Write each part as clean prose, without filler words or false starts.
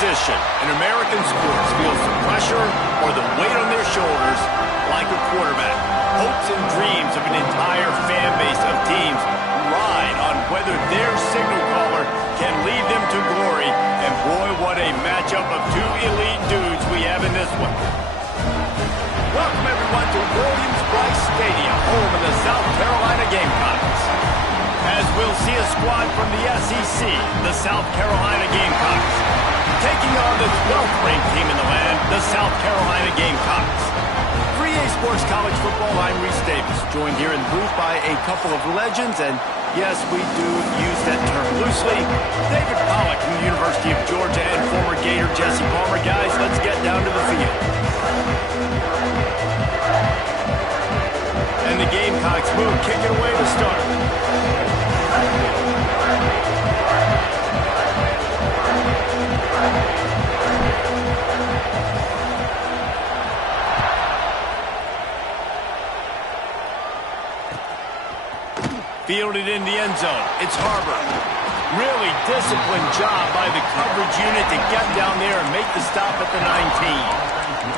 position in American sports feels the pressure or the weight on their shoulders like a quarterback. Hopes and dreams of an entire fan base of teams ride on whether their signal caller can lead them to glory. And boy, what a matchup of two elite dudes we have in this one. Welcome everyone to Williams-Brice Stadium, home of the South Carolina Gamecocks. As we'll see a squad from the SEC, the South Carolina Gamecocks, taking on the 12th ranked team in the land, the South Carolina Gamecocks. For EA Sports College Football, I'm Reese Davis, joined here in the booth by a couple of legends, and yes, we do use that term loosely. David Pollock from the University of Georgia and former Gator Jesse Palmer. Guys, let's get down to the field. And the Gamecocks will kick it away to start. Fielded in the end zone. It's Harbor. Really disciplined job by the coverage unit to get down there and make the stop at the 19.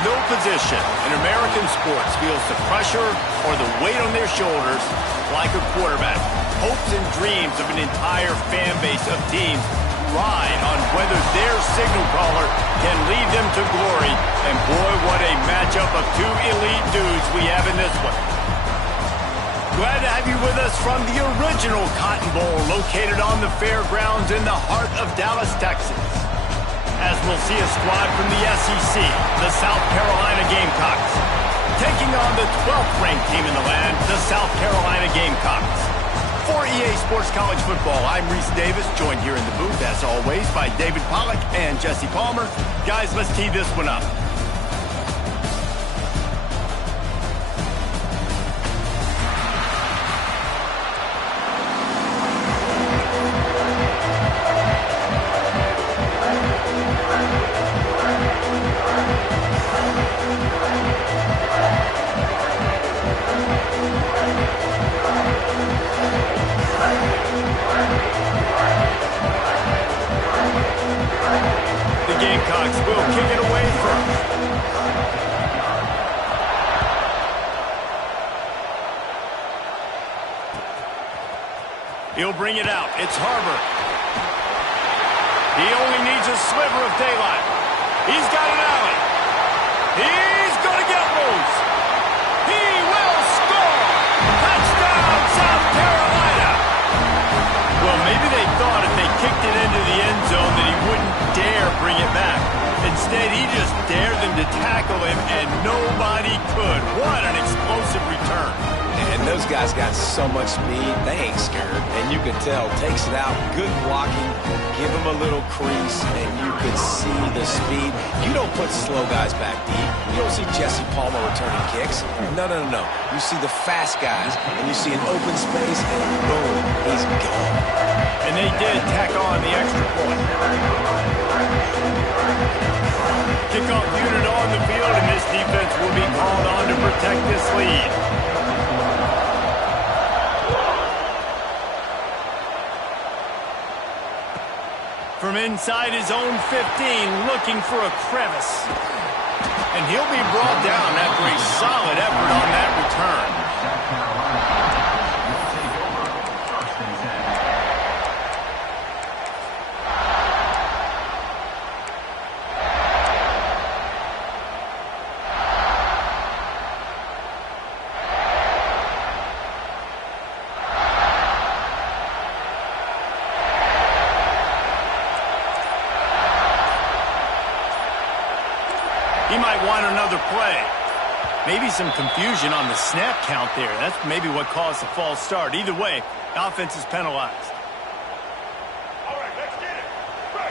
No position in American sports feels the pressure or the weight on their shoulders like a quarterback. Hopes and dreams of an entire fan base of teams ride on whether their signal caller can lead them to glory. And boy, what a matchup of two elite dudes we have in this one. Glad to have you with us from the original Cotton Bowl located on the fairgrounds in the heart of Dallas, Texas. As we'll see a squad from the SEC, the South Carolina Gamecocks, taking on the 12th ranked team in the land, the South Carolina Gamecocks. For EA Sports College Football, I'm Reese Davis, joined here in the booth, as always, by David Pollock and Jesse Palmer. Guys, let's tee this one up. He'll bring it out. It's Harbor. He only needs a sliver of daylight. He's got an alley. He's going to get loose. He will score. Touchdown, South Carolina. Well, maybe they thought if they kicked it into the end zone that he wouldn't dare bring it back. Instead, he just dared them to tackle him, and nobody could. What an explosive return. And those guys got so much speed, they ain't scared. And you could tell, takes it out, good blocking, give him a little crease, and you could see the speed. You don't put slow guys back deep. You don't see Jesse Palmer returning kicks. No. You see the fast guys, and you see an open space, and boom, he's gone. And they did tack on the extra point. Kickoff unit on the field, and this defense will be called on to protect this lead. From inside his own 15, looking for a crevice. And he'll be brought down after a solid effort on that return. He might want another play. Maybe some confusion on the snap count there. That's maybe what caused the false start. Either way, offense is penalized. All right, let's get it. Right.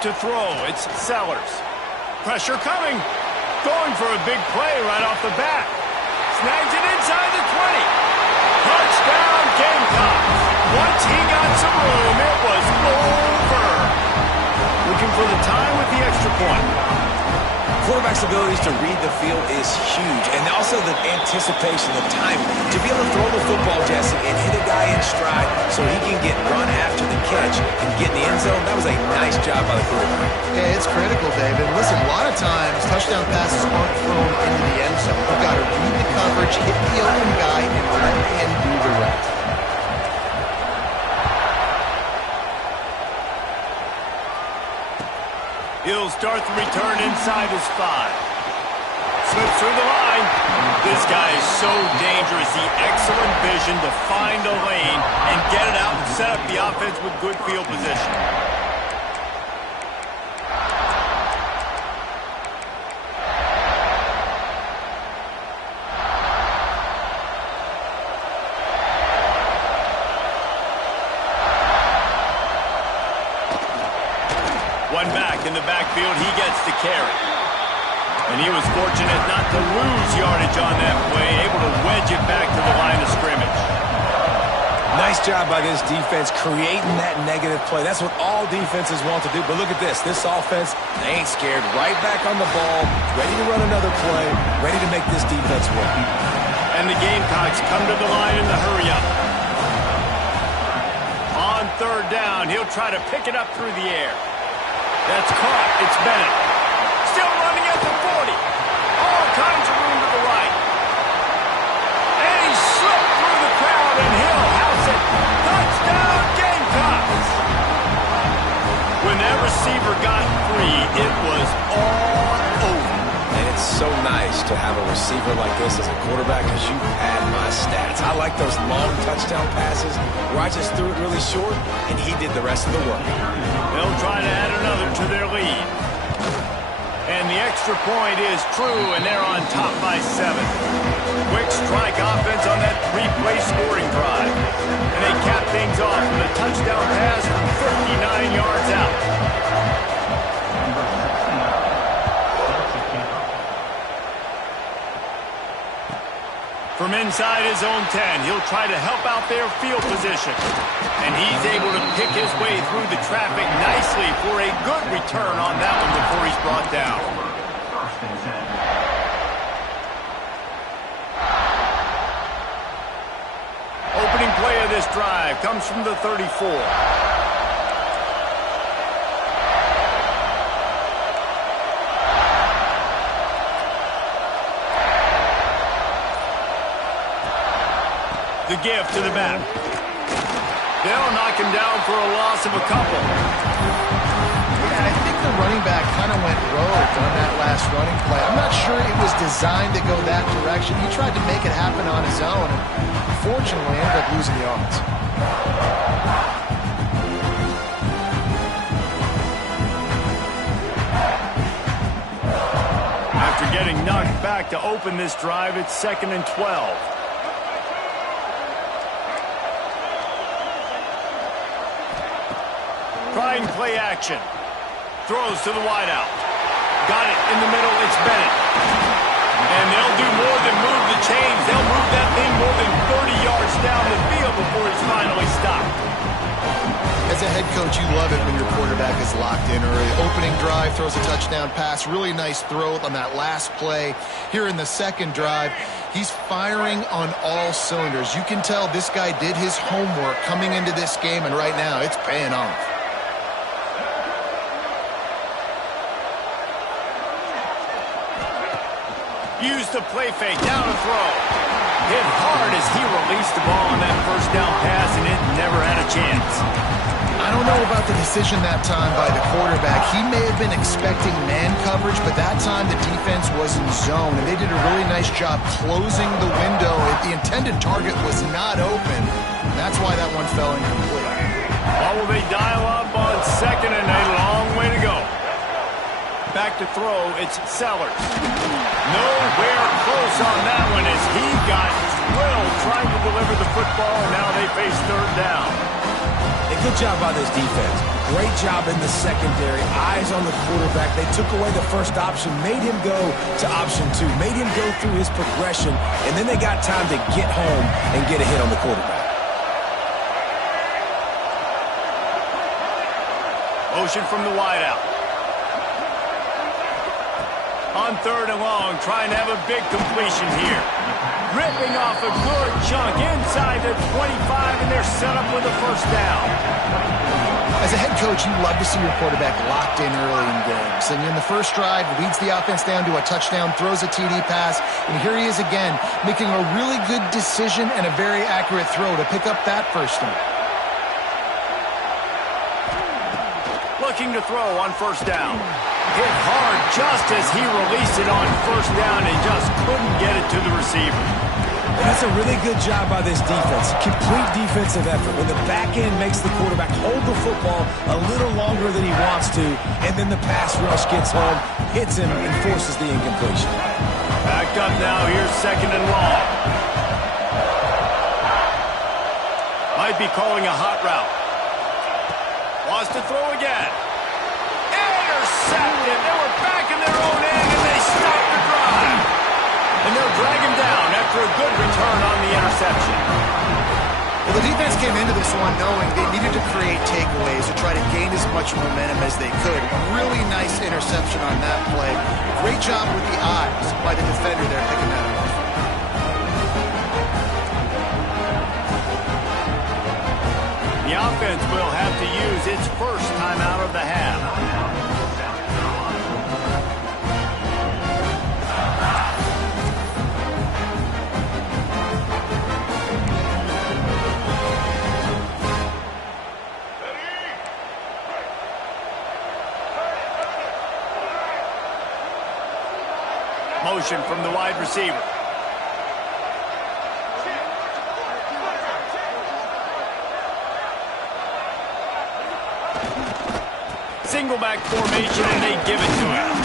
To throw, it's Sellers. Pressure coming. Going for a big play right off the bat. Snags it inside the 20. Touchdown, Gamecocks. Once he got some room, it was over. Looking for the time with the extra point. Quarterback's abilities to read the field is huge, and also the anticipation, the timing. To be able to throw the football, Jesse, and hit a guy in stride so he can get run after the catch and get in the end zone, that was a nice job by the quarterback. Yeah, it's critical, David. Listen, a lot of times touchdown passes aren't thrown into the end zone. You've got to read the coverage, hit the open guy, and let him do the rest. He'll start the return inside his 5. Slips through the line. This guy is so dangerous. The excellent vision to find a lane and get it out and set up the offense with good field position. One back in the backfield, he gets the carry. And he was fortunate not to lose yardage on that play, able to wedge it back to the line of scrimmage. Nice job by this defense creating that negative play. That's what all defenses want to do. But look at this. This offense, they ain't scared. Right back on the ball, ready to run another play, ready to make this defense work. And the Gamecocks come to the line in the hurry-up. On third down, he'll try to pick it up through the air. That's caught. It's Bennett. Still running at the 40. All kinds of room to the right. And he slipped through the crowd, and he'll house it. Touchdown, Gamecocks. When that receiver got free, it was all over. And it's so nice to have a receiver like this as a quarterback because you had my stats. I like those long touchdown passes where I just threw it really short, and he did the rest of the work. They'll try to add another to their lead. And the extra point is true, and they're on top by 7. Quick strike offense on that 3-play scoring drive. And they cap things off with a touchdown pass from 59 yards out. From inside his own 10, he'll try to help out their field position. And he's able to pick his way through the traffic nicely for a good return on that one before he's brought down. Opening play of this drive comes from the 34. the give to the back. They'll knock him down for a loss of a couple. Yeah, I think the running back kind of went rogue on that last running play. I'm not sure it was designed to go that direction. He tried to make it happen on his own, and unfortunately ended up losing yards. After getting knocked back to open this drive, it's 2nd and 12. Trying play action. Throws to the wideout. Got it in the middle. It's Bennett. And they'll do more than move the chains. They'll move that thing more than 30 yards down the field before he's finally stopped. As a head coach, you love it when your quarterback is locked in early. Opening drive, throws a touchdown pass. Really nice throw on that last play. Here in the second drive, he's firing on all cylinders. You can tell this guy did his homework coming into this game, and right now it's paying off. Use the play fake, down and throw. Hit hard as he released the ball on that first down pass, and it never had a chance. I don't know about the decision that time by the quarterback. He may have been expecting man coverage, but that time the defense was in zone, and they did a really nice job closing the window. The intended target was not open, and that's why that one fell incomplete. Or will they dial up on 2nd and a long way to go? Back to throw, it's Sellers. Nowhere close on that one as he got drilled trying to deliver the football, and now they face 3rd down. A good job by this defense. Great job in the secondary. Eyes on the quarterback. They took away the first option, made him go to option 2, made him go through his progression, and then they got time to get home and get a hit on the quarterback. Motion from the wideout. On 3rd and long, trying to have a big completion here. Ripping off a good chunk inside the 25, and they're set up with a 1st down. As a head coach, you love to see your quarterback locked in early in games. And in the first drive, leads the offense down to a touchdown, throws a TD pass, and here he is again, making a really good decision and a very accurate throw to pick up that 1st down. Looking to throw on 1st down. Hit hard just as he released it on 1st down and just couldn't get it to the receiver. And that's a really good job by this defense. Complete defensive effort. When the back end makes the quarterback hold the football a little longer than he wants to, and then the pass rush gets home, hits him, and forces the incompletion. Backed up now. Here's 2nd and long. Might be calling a hot route. Wants to throw again. Intercepted. They were back in their own end, and they stopped the drive. And they'll drag him down after a good return on the interception. Well, the defense came into this one knowing they needed to create takeaways to try to gain as much momentum as they could. Really nice interception on that play. Great job with the eyes by the defender there picking that up. The offense will have to use its 1st timeout of the half. Motion from the wide receiver. Single back formation, and they give it to him.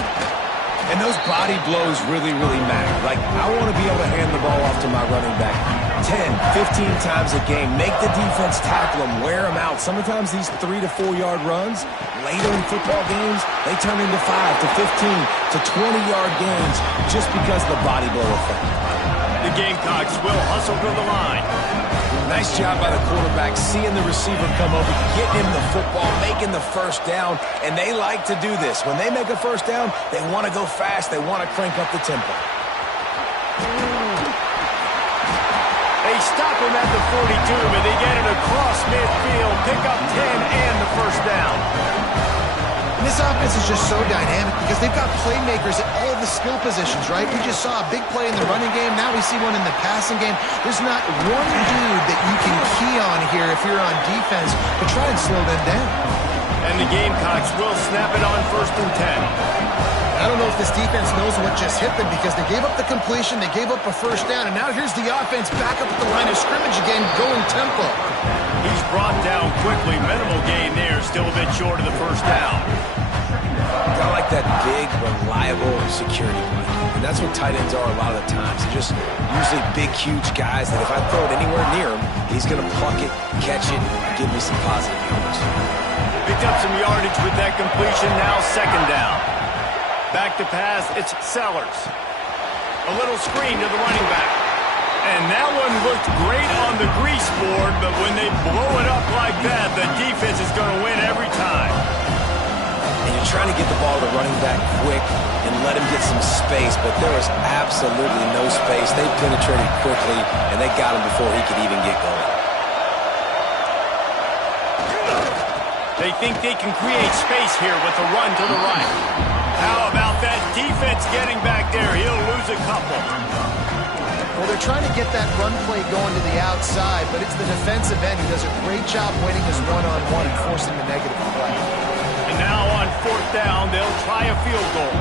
And those body blows really, really matter. Like, I want to be able to hand the ball off to my running back 10, 15 times a game. Make the defense tackle them, wear them out. Sometimes these 3 to 4 yard runs, later in football games, they turn into 5 to 15 to 20-yard gains just because of the body blow effect. The Gamecocks will hustle to the line. Nice job by the quarterback, seeing the receiver come over, getting him the football, making the 1st down, and they like to do this. When they make a 1st down, they want to go fast. They want to crank up the tempo. They stop him at the 42, but they get it across midfield, pick up 10 and the 1st down. This offense is just so dynamic because they've got playmakers at all of the skill positions, right? We just saw a big play in the running game. Now we see one in the passing game. There's not one dude that you can key on here if you're on defense to try and slow them down. And the Gamecocks will snap it on 1st and 10. I don't know if this defense knows what just hit them because they gave up the completion, they gave up a first down, and now here's the offense back up at the line of scrimmage again, going tempo. He's brought down quickly. Minimal gain there, still a bit short of the first down. I like that big, reliable security blanket. And that's what tight ends are a lot of the times. They're just usually big, huge guys that if I throw it anywhere near him, he's going to pluck it, catch it, and give me some positive yards. Picked up some yardage with that completion, now 2nd down. Back to pass, it's Sellers. A little screen to the running back. And that one looked great on the grease board, but when they blow it up like that, the defense is going to win every time. And you're trying to get the ball to the running back quick and let him get some space, but there was absolutely no space. They penetrated quickly, and they got him before he could even get going. They think they can create space here with a run to the right. How about that defense getting back there? He'll lose a couple. Well, they're trying to get that run play going to the outside, but it's the defensive end who does a great job winning his one-on-one and forcing the negative play. And now on 4th down, they'll try a field goal.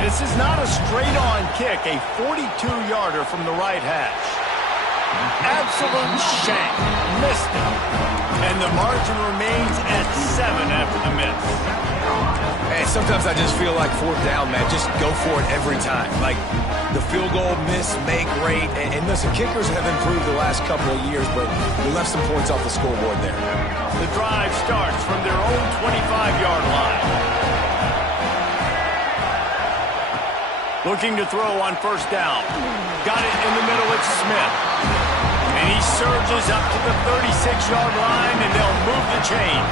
This is not a straight-on kick, a 42-yarder from the right hash. Absolute shank. Missed it. And the margin remains at 7 after the miss. Hey, sometimes I just feel like 4th down, man. Just go for it every time. Like the field goal, miss, make rate. And listen, kickers have improved the last couple of years, but we left some points off the scoreboard there. The drive starts from their own 25-yard line. Looking to throw on 1st down. Got it in the middle, it's Smith. And he surges up to the 36-yard line, and they'll move the chain.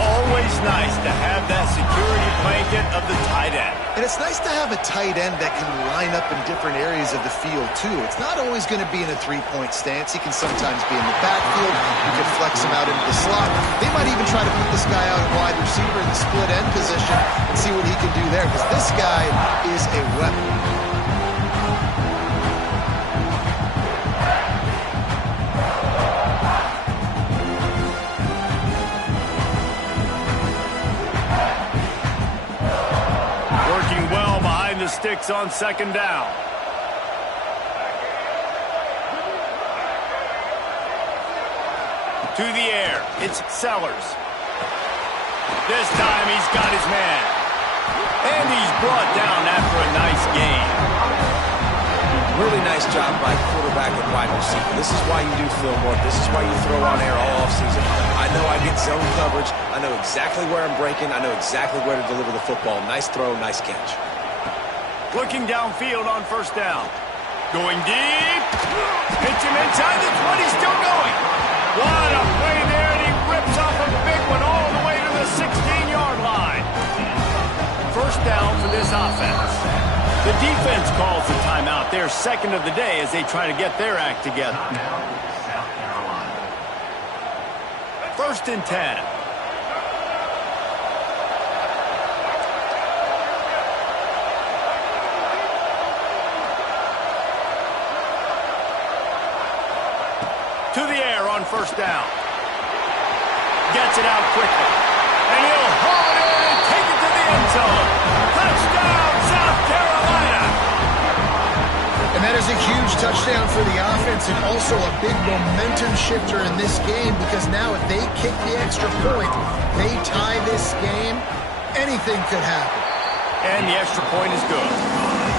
Always nice to have that security blanket of the tight end. And it's nice to have a tight end that can line up in different areas of the field, too. It's not always going to be in a three-point stance. He can sometimes be in the backfield. You can flex him out into the slot. They might even try to put this guy out at wide receiver in the split end position and see what he can do there, because this guy is a weapon. Sticks on 2nd down. To the air, it's Sellers. This time he's got his man. And he's brought down after a nice gain. Really nice job by quarterback and wide receiver. This is why you do film work. This is why you throw on air all offseason. I know I get zone coverage. I know exactly where I'm breaking. I know exactly where to deliver the football. Nice throw, nice catch. Looking downfield on 1st down. Going deep. Hits him inside the 20, still going. What a play there, and he rips off a big one all the way to the 16-yard line. 1st down for this offense. The defense calls the timeout, their 2nd of the day as they try to get their act together. 1st and 10. To the air on 1st down. Gets it out quickly. And he'll haul it in and take it to the end zone. Touchdown, South Carolina! And that is a huge touchdown for the offense and also a big momentum shifter in this game because now if they kick the extra point, they tie this game, anything could happen. And the extra point is good.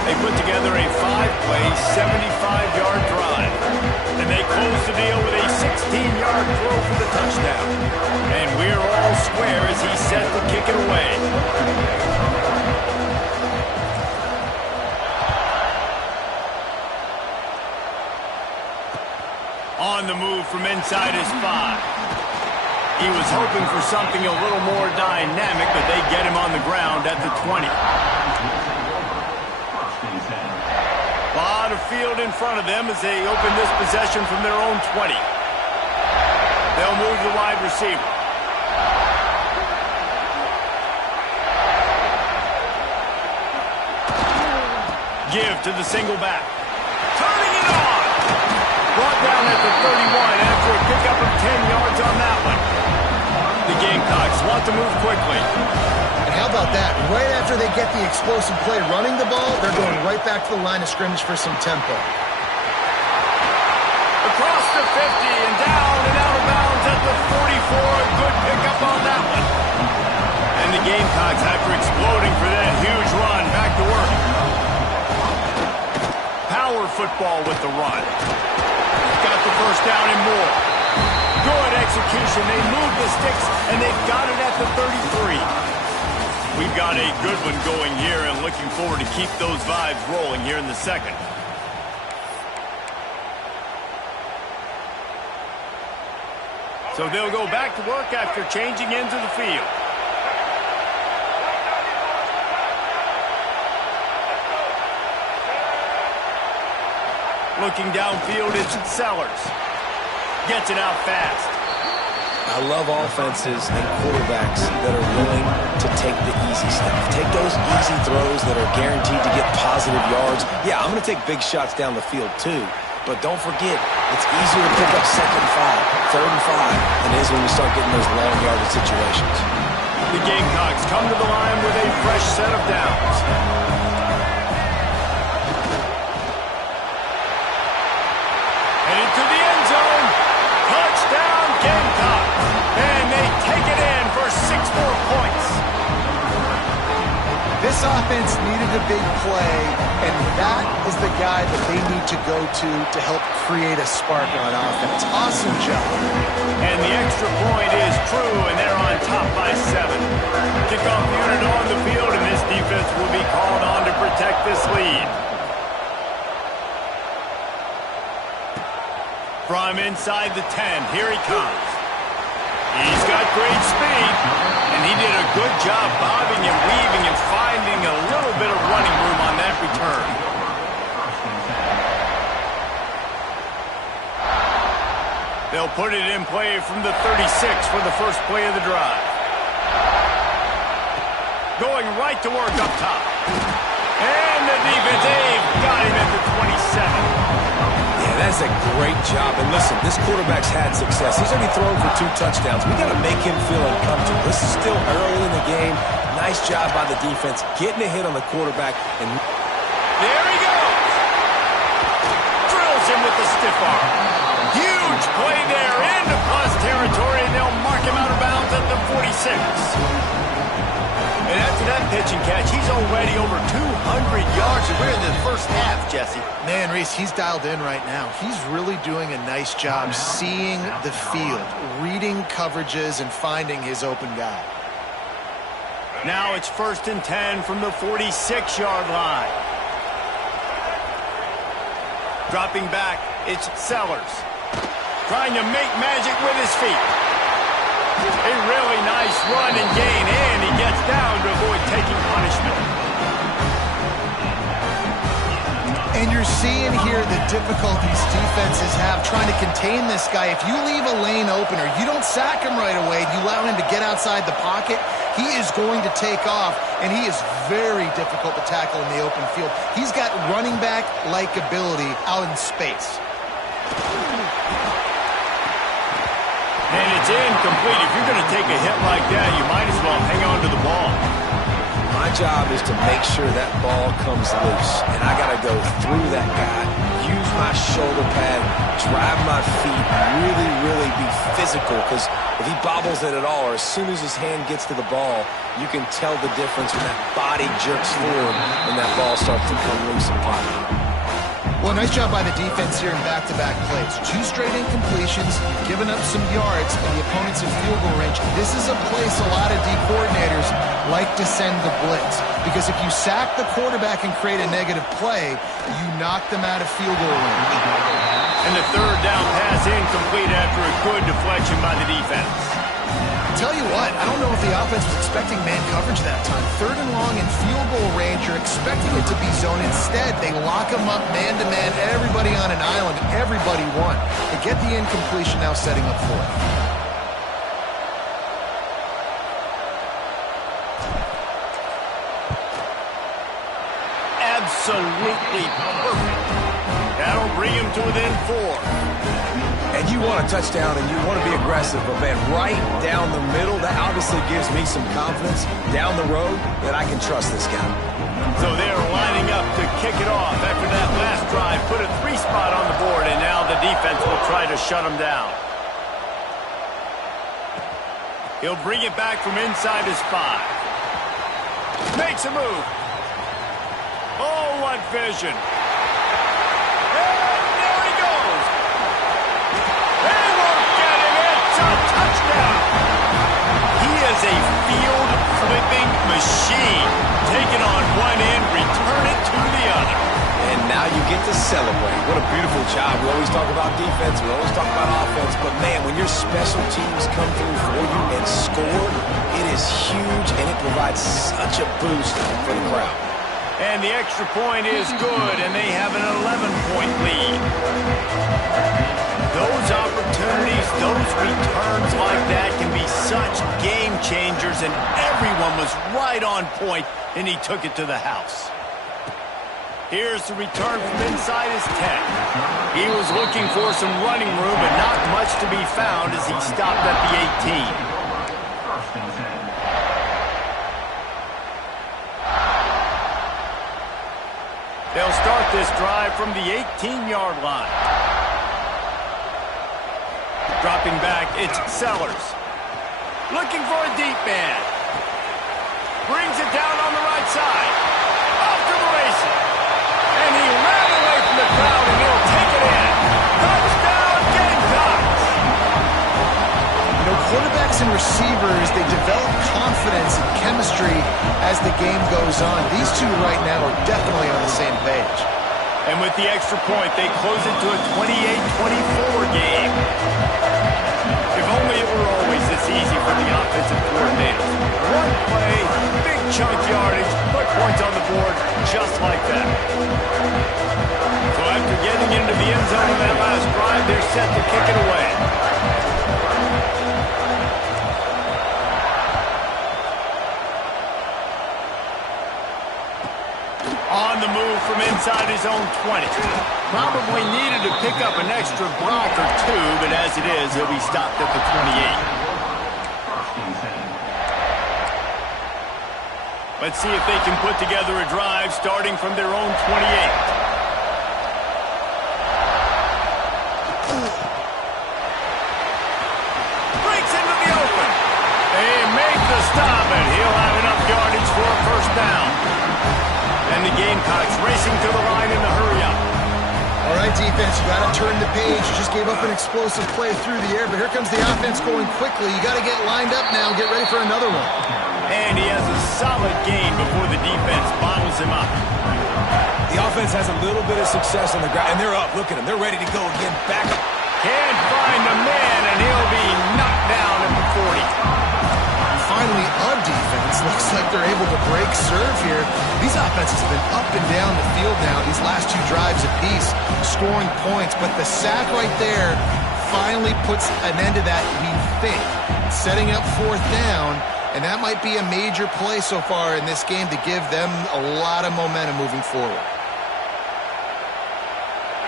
They put together a 5-play, 75-yard drive. And they close the deal with a 16-yard throw for the touchdown. And we're all square as he's set to kick it away. On the move from inside his 5. He was hoping for something a little more dynamic, but they get him on the ground at the 20. A lot of field in front of them as they open this possession from their own 20. They'll move the wide receiver. Give to the single back. Turning it on. Brought down at the 31 after a pickup of 10 yards on that one. The Gamecocks want to move quickly. And how about that? Right after they get the explosive play running the ball, they're going right back to the line of scrimmage for some tempo. Across the 50 and down and out of bounds at the 44. A good pickup on that one. And the Gamecocks, after exploding for that huge run, back to work. Power football with the run. Got the first down and more. Good execution. They moved the sticks, and they've got it at the 33. We've got a good one going here, and looking forward to keep those vibes rolling here in the second. So they'll go back to work after changing into the field. Looking downfield, it's Sellers. Gets it out fast. I love offenses and quarterbacks that are willing to take the easy stuff. Take those easy throws that are guaranteed to get positive yards. Yeah, I'm going to take big shots down the field too. But don't forget, it's easier to pick up 2nd and 5, 3rd and 5 than it is when we start getting those long yardage situations. The Gamecocks come to the line with a fresh set of downs. Headed to the end zone. Touchdown, Gamecocks. And they take it in for 6 more points. This offense needed a big play, and that is the guy that they need to go to help create a spark on offense. Awesome job. And the extra point is true, and they're on top by 7. Kickoff unit on the field, and this defense will be called on to protect this lead. From inside the 10, here he comes. He's got great speed, and he did a good job bobbing and weaving and finding a little bit of running room on that return. They'll put it in play from the 36 for the first play of the drive. Going right to work up top. And the defense, they've got him at the 27. That's a great job. And listen, this quarterback's had success. He's already thrown for 2 touchdowns. We got to make him feel uncomfortable. This is still early in the game. Nice job by the defense, getting a hit on the quarterback. And there he goes. Drills him with the stiff arm. Huge play there into plus territory, and they'll mark him out of bounds at the 46. And after that pitch and catch, he's already over 200 yards, and we're in the first half, Jesse. Man, Reese, he's dialed in right now. He's really doing a nice job seeing the field, reading coverages, and finding his open guy. Now it's 1st and 10 from the 46-yard line. Dropping back, it's Sellers. Trying to make magic with his feet. A really nice run and gain, and he gets down to avoid taking punishment. And you're seeing here the difficulties defenses have trying to contain this guy. If you leave a lane open or you don't sack him right away, you allow him to get outside the pocket, he is going to take off, and he is very difficult to tackle in the open field. He's got running back-like ability out in space. And it's incomplete. If you're going to take a hit like that, you might as well hang on to the ball. my job is to make sure that ball comes loose. And I got to go through that guy, use my shoulder pad, drive my feet, really be physical. Because if he bobbles it at all, or as soon as his hand gets to the ball, you can tell the difference when that body jerks forward when that ball starts to come loose and pop. Well, nice job by the defense here in back-to-back plays. 2 straight incompletions, giving up some yards, and the opponent's in field goal range. This is a place a lot of D coordinators like to send the blitz, because if you sack the quarterback and create a negative play, you knock them out of field goal range. And the third down pass incomplete after a good deflection by the defense. Tell you what, I don't know if the offense was expecting man coverage that time. 3rd and long in field goal range, you're expecting it to be zone. Instead, they lock them up man-to-man, everybody on an island, everybody won. They get the incompletion, now setting up for it. absolutely perfect. That'll bring him to within 4. And you want a touchdown and you want to be aggressive, but man, right down the middle, that obviously gives me some confidence down the road that I can trust this guy. So they're lining up to kick it off after that last drive. Put a 3-spot on the board, and now the defense will try to shut them down. He'll bring it back from inside his 5. Makes a move. Oh, what vision. And there he goes. They won't get him. It's a touchdown. He is a field-flipping machine. Take it on one end, return it to the other. And now you get to celebrate. What a beautiful job. We always talk about defense. We always talk about offense. But, man, when your special teams come through for you and score, it is huge, and it provides such a boost for the crowd. And the extra point is good, and they have an 11-point lead. Those opportunities, those returns like that can be such game changers, and everyone was right on point, and he took it to the house. Here's the return from inside his 10. He was looking for some running room, but not much to be found as he stopped at the 18. They'll start this drive from the 18-yard line. Dropping back, it's Sellers. Looking for a deep man. Brings it down on the right side. Off to the races. And he ran away from the crowd, and he'll take it in. Touchdown, Gamecocks! You know, quarterbacks and receivers, they develop confidence and chemistry as the game goes on. These two right now are definitely on the same page. And with the extra point, they close it to a 28-24 game. If only it were always this easy for the offensive coordinators. One play, big chunk yardage, put points on the board just like that. So after getting into the end zone on that last drive, they're set to kick it away. On the move from inside his own 20. Probably needed to pick up an extra block or two, but as it is, he'll be stopped at the 28. Let's see if they can put together a drive starting from their own 28. Breaks into the open. They make the stop, and he'll have enough yardage for a first down. And the Gamecocks racing to the line in the hurry-up. All right, defense, you got to turn the page. You just gave up an explosive play through the air, but here comes the offense going quickly. You got to get lined up now, get ready for another one. And he has a solid gain before the defense bottles him up. The offense has a little bit of success on the ground, and they're up. Look at them. They're ready to go again. Back up. Can't find the man, and he'll be knocked down at the 40. Finally, on defense, looks like they're able to break serve here. These offenses have been up and down the field now, these last 2 drives apiece, scoring points. But the sack right there finally puts an end to that, we think. Setting up 4th down, and that might be a major play so far in this game to give them a lot of momentum moving forward.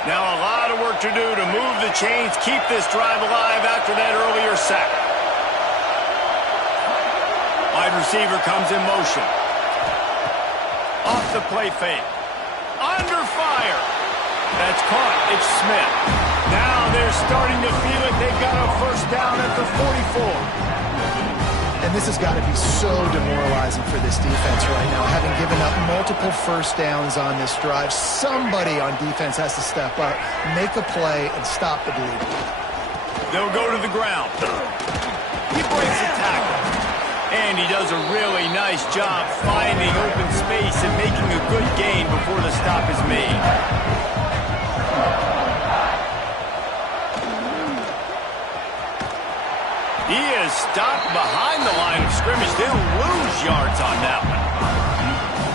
Now a lot of work to do to move the chains, keep this drive alive after that earlier sack. Wide receiver comes in motion. Off the play fake. Under fire. That's caught. It's Smith. Now they're starting to feel it. They've got a first down at the 44. And this has got to be so demoralizing for this defense right now, having given up multiple first downs on this drive. Somebody on defense has to step up, make a play, and stop the bleeding. They'll go to the ground. He breaks a tackle. And he does a really nice job finding open space and making a good gain before the stop is made. He is stopped behind the line of scrimmage. They'll lose yards on that one.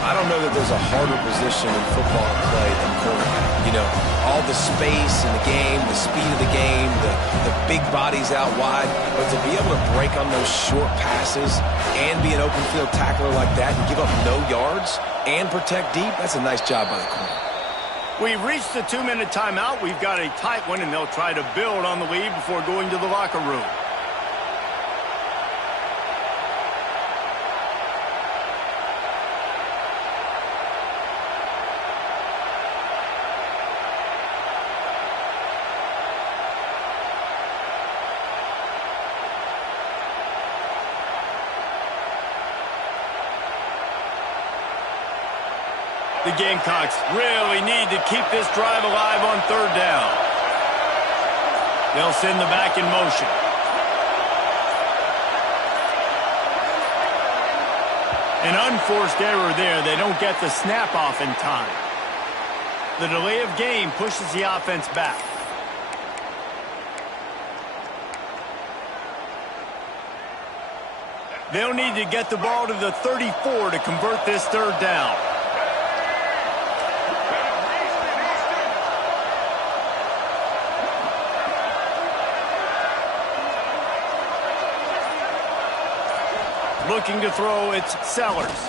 I don't know that there's a harder position in football to play than quarterback. You know, all the space in the game, the speed of the game, the big bodies out wide. But to be able to break on those short passes and be an open field tackler like that and give up no yards, and protect deep. That's a nice job by the corner. We've reached the 2-minute timeout. We've got a tight one, and they'll try to build on the lead before going to the locker room. The Gamecocks really need to keep this drive alive on third down. They'll send the back in motion. An unforced error there. They don't get the snap off in time. The delay of game pushes the offense back. They'll need to get the ball to the 34 to convert this third down. Looking to throw, it's Sellers.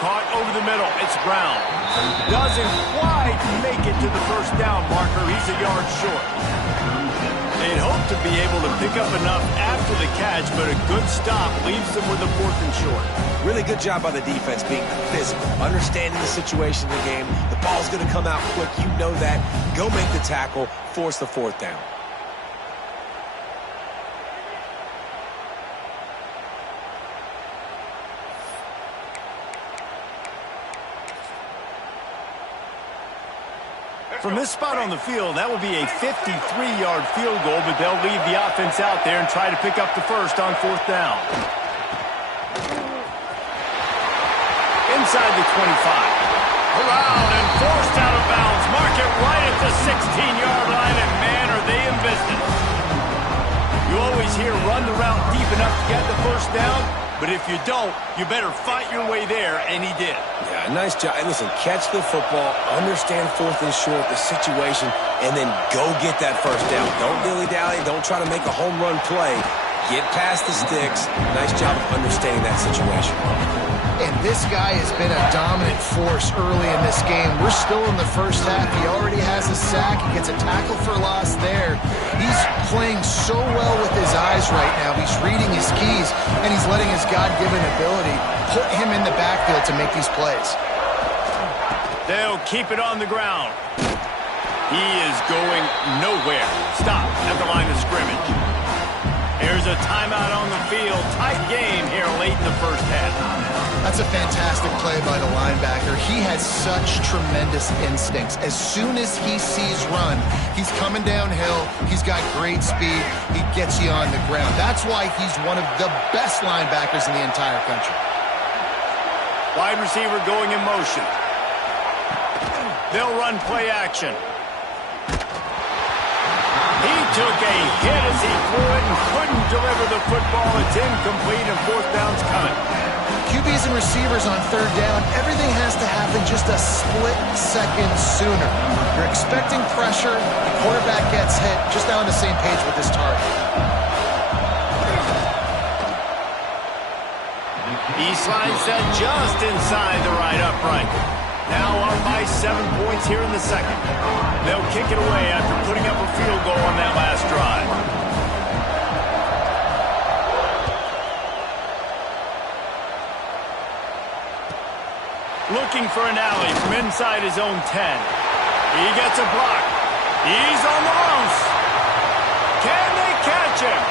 Caught over the middle, it's Brown. Doesn't quite make it to the first down marker. He's a yard short. They'd hope to be able to pick up enough after the catch, but a good stop leaves them with a 4th and short. Really good job by the defense being physical, understanding the situation in the game. The ball's going to come out quick. You know that. Go make the tackle, force the 4th down. From this spot on the field, that will be a 53-yard field goal, but they'll leave the offense out there and try to pick up the first on 4th down. Inside the 25. Around and forced out of bounds. Mark it right at the 16-yard line, and man, are they in business. You always hear run the route deep enough to get the first down, but if you don't, you better fight your way there, and he did. Yeah, nice job. And listen, catch the football, understand 4th and short, the situation, and then go get that first down. Don't dilly-dally. Don't try to make a home run play. Get past the sticks. Nice job of understanding that situation. And this guy has been a dominant force early in this game. We're still in the first half. He already has a sack. He gets a tackle for loss there. He's playing so well with his eyes right now. He's reading his keys, and he's letting his God-given ability put him in the backfield to make these plays. They'll keep it on the ground. He is going nowhere. Stop at the line of scrimmage. Here's a timeout on the field. Tight game here late in the first half. That's a fantastic play by the linebacker. He has such tremendous instincts. As soon as he sees run, he's coming downhill. He's got great speed. He gets you on the ground. That's why he's one of the best linebackers in the entire country. Wide receiver going in motion. They'll run play action. He took a hit as he threw it and couldn't deliver the football. It's incomplete and 4th down's coming. QBs and receivers on third down, everything has to happen just a split second sooner. You're expecting pressure, the quarterback gets hit, just now on the same page with this target. East line set just inside the right upright. Now up by 7 points here in the second. They'll kick it away after putting up a field goal on that last drive. Looking for an alley from inside his own 10. He gets a block. He's on the loose. Can they catch him?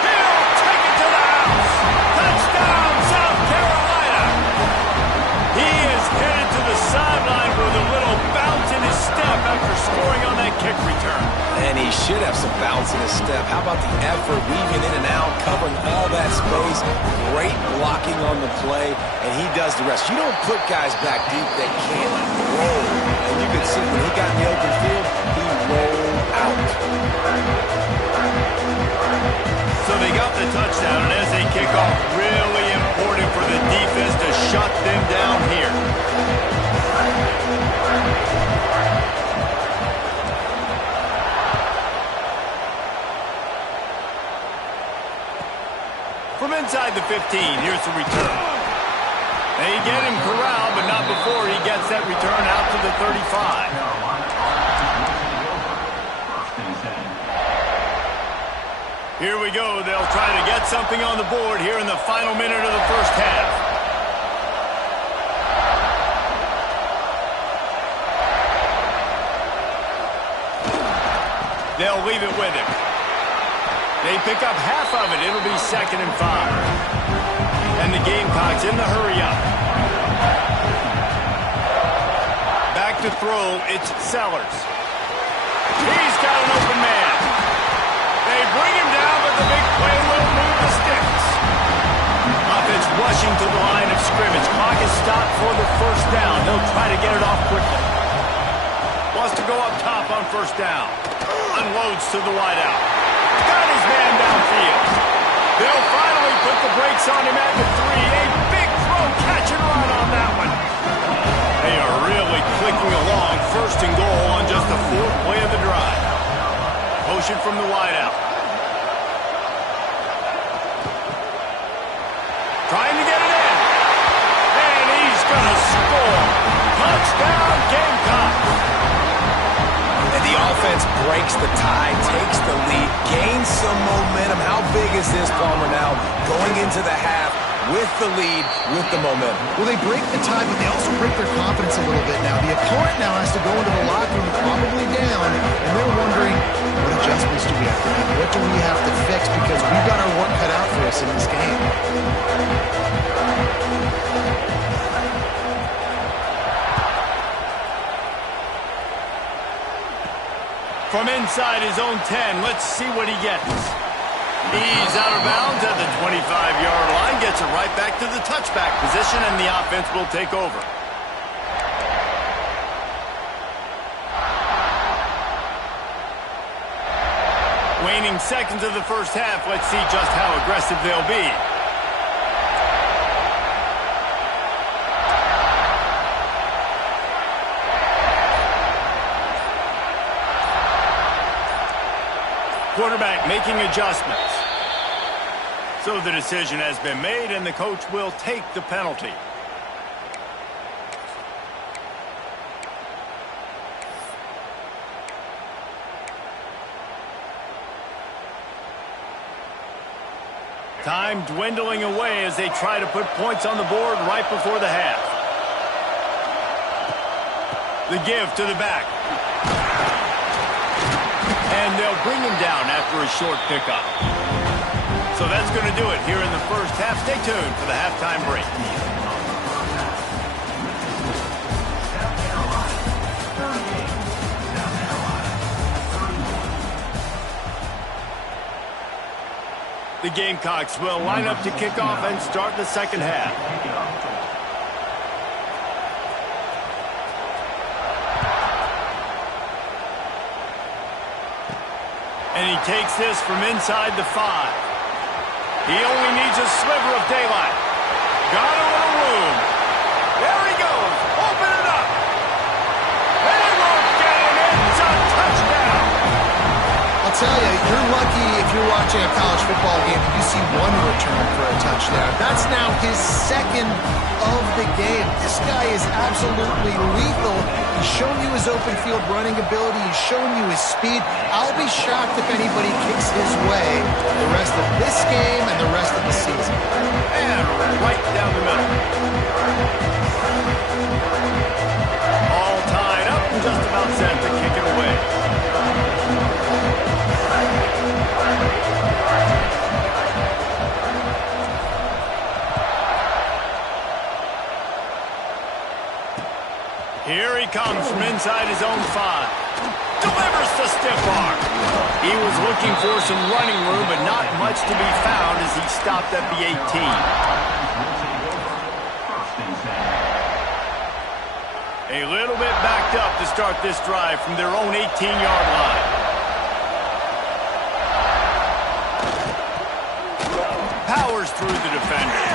He'll take it to the house. Touchdown, South Carolina. He is headed to the sideline with a little bounce in his step after scoring on that kick return. And he should have some bounce in his step. How about the effort, weaving in and out, covering all that space. Great blocking on the play, and he does the rest. You don't put guys back deep that can't roll. And you can see when he got in the open field, he rolled out. So they got the touchdown, and as they kick off, really important for the defense to shut them down here. From inside the 15, here's the return. They get him corralled, but not before he gets that return out to the 35. Here we go. They'll try to get something on the board here in the final minute of the first half. They'll leave it with him. They pick up half of it. It'll be 2nd and 5. And the Gamecocks in the hurry-up. Back to throw, it's Sellers. He's got an open man. They bring him down, but the big play will move the sticks. Offense rushing to the line of scrimmage. Clock is stopped for the first down. They'll try to get it off quickly. Wants to go up top on first down. Unloads to the wideout. Got his man downfield. They'll finally put the brakes on him at the 3. A big throw, catch and run on that one. They are really clicking along. 1st and goal on just the 4th play of the drive. Motion from the wideout. Trying to get it in. And he's going to score. Touchdown, Gamecocks. And the offense breaks the tie, takes the lead, gains some momentum. How big is this, Palmer, now going into the half with the lead, with the momentum? Well, they break the tie, but they also break their confidence a little bit now. The opponent now has to go into the locker room probably down, and they're wondering, what adjustments do we have to make? What do we have to fix? Because we've got our work cut out for us in this game. From inside his own 10, let's see what he gets. He's out of bounds at the 25-yard line, gets it right back to the touchback position, and the offense will take over. Waning seconds of the first half, let's see just how aggressive they'll be. Quarterback making adjustments. So the decision has been made, and the coach will take the penalty. Time dwindling away as they try to put points on the board right before the half. The give to the back. And they'll bring him down after a short pickup. So that's going to do it here in the first half. Stay tuned for the halftime break. The Gamecocks will line up to kick off and start the second half. And he takes this from inside the 5. He only needs a sliver of daylight. Got a little room. There he goes. Open it up. And he won't get him. It's a touchdown. I'll tell you, you're lucky if you're watching a college football game and you see one return for a touchdown. That's now his 2nd of the game. This guy is absolutely lethal. He's shown you his open field running ability. He's shown you his speed. I'll be shocked if anybody kicks his way the rest of this game and the rest of the season. And right down the middle. All tied up and just about set to kick it away. Here he comes from inside his own 5. Delivers the stiff arm. He was looking for some running room, but not much to be found as he stopped at the 18. A little bit backed up to start this drive from their own 18-yard line. Powers through the defender.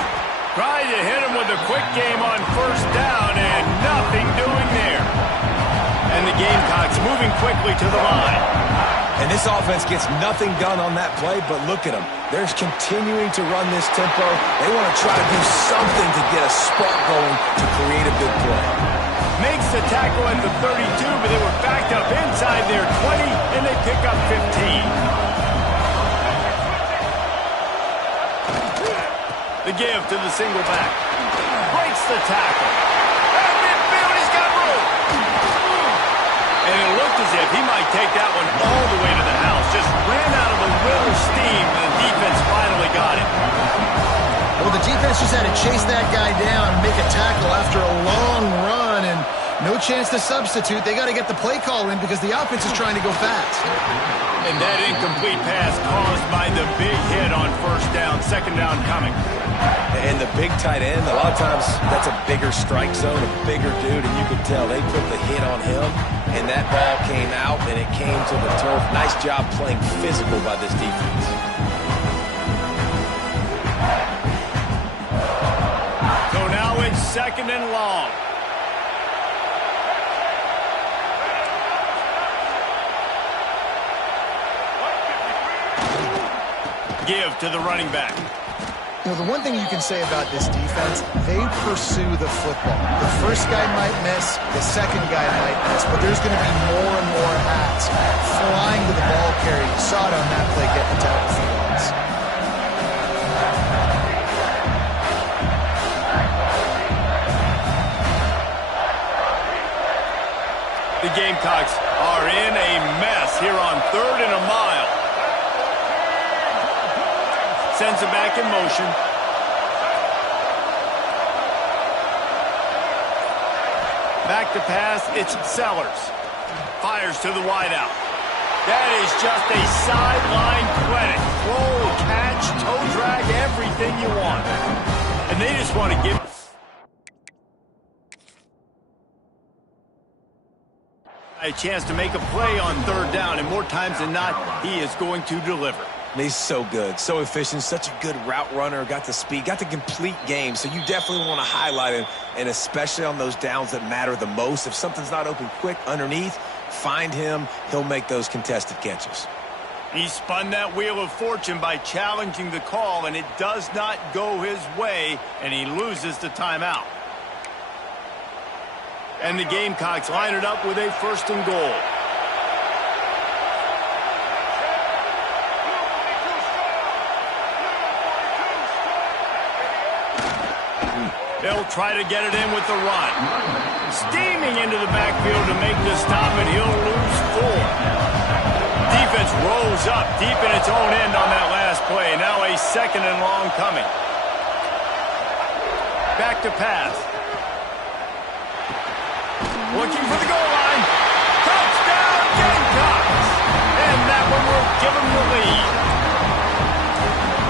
Tried to hit him with a quick game on first down, and nothing doing there. And the Gamecocks moving quickly to the line. And this offense gets nothing done on that play, but look at them. They're continuing to run this tempo. They want to try to do something to get a spark going to create a big play. Makes the tackle at the 32, but they were backed up inside their 20, and they pick up 15. The give to the single back. Breaks the tackle. At midfield, he's got room. And it looked as if he might take that one all the way to the house. Just ran out of the river steam, and the defense finally got it. Well, the defense just had to chase that guy down, make a tackle after a long run, and no chance to substitute. They got to get the play call in because the offense is trying to go fast. And that incomplete pass caused by the big hit on first down, second down coming. And the big tight end, a lot of times that's a bigger strike zone, a bigger dude, and you can tell they put the hit on him, and that ball came out, and it came to the turf. Nice job playing physical by this defense. So now it's second and long. Give to the running back. You know, the one thing you can say about this defense, they pursue the football. The first guy might miss, the second guy might miss, but there's going to be more and more hats flying to the ball carrier. You saw it on that play getting the tackle for loss. The Gamecocks are in a mess here on 3rd and a mile. Sends it back in motion. Back to pass, it's Sellers. Fires to the wideout. That is just a sideline clinic. Throw, catch, toe drag, everything you want. And they just want to give a chance to make a play on 3rd down, and more times than not, he is going to deliver. He's so good, so efficient, such a good route runner, got the speed, got the complete game, so you definitely want to highlight him, and especially on those downs that matter the most. If something's not open quick underneath, find him, he'll make those contested catches. He spun that wheel of fortune by challenging the call, and it does not go his way, and he loses the timeout. And the Gamecocks line it up with a 1st and goal. They'll try to get it in with the run. Steaming into the backfield to make the stop, and he'll lose 4. Defense rolls up deep in its own end on that last play. Now a 2nd and long coming. Back to pass. Looking for the goal line. Touchdown, Gamecocks! And that one will give them the lead.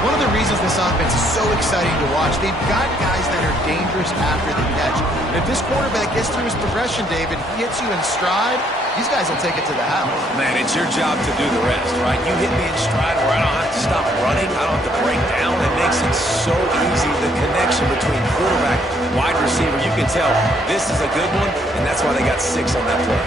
One of the reasons this offense is so exciting to watch, they've got guys that are dangerous after the catch. And if this quarterback gets through his progression, David, he hits you in stride, these guys will take it to the house. Man, it's your job to do the rest, right? You hit me in stride where I don't have to stop running, I don't have to break down. It makes it so easy, the connection between quarterback, wide receiver. You can tell this is a good one, and that's why they got 6 on that play.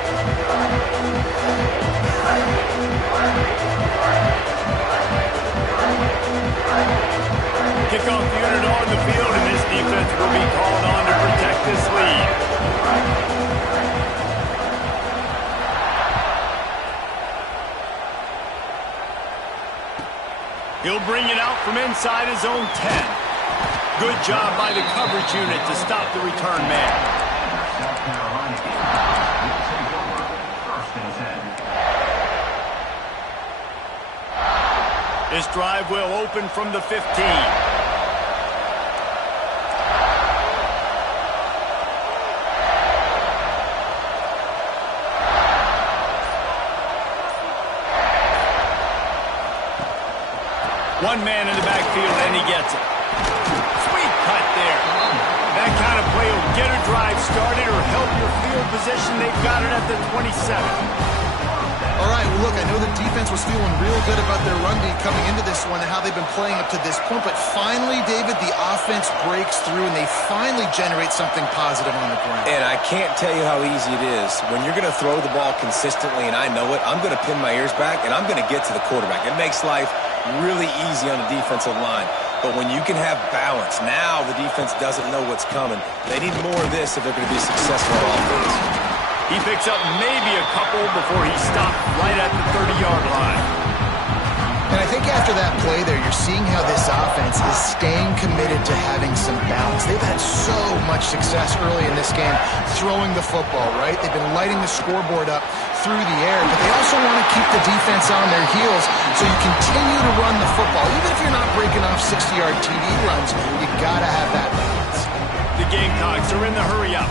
Kickoff unit on the field, and this defense will be called on to protect this lead. He'll bring it out from inside his own 10. Good job by the coverage unit to stop the return man. This drive will open from the 15. One man in the backfield, and he gets it. Sweet cut there. That kind of play will get a drive started or help your field position. They've got it at the 27. All right, well, look, I know the defense was feeling real good about their run D coming into this one and how they've been playing up to this point, but finally, David, the offense breaks through and they finally generate something positive on the ground. And I can't tell you how easy it is. When you're going to throw the ball consistently, and I know it, I'm going to pin my ears back, and I'm going to get to the quarterback. It makes life really easy on the defensive line. But when you can have balance, now the defense doesn't know what's coming. They need more of this if they're going to be successful on offense. He picks up maybe a couple before he stopped right at the 30-yard line. And I think after that play there, you're seeing how this offense is staying committed to having some balance. They've had so much success early in this game throwing the football, right? They've been lighting the scoreboard up through the air, but they also want to keep the defense on their heels so you continue to run the football. Even if you're not breaking off 60-yard TD runs, you got to have that balance. The Gamecocks are in the hurry-up.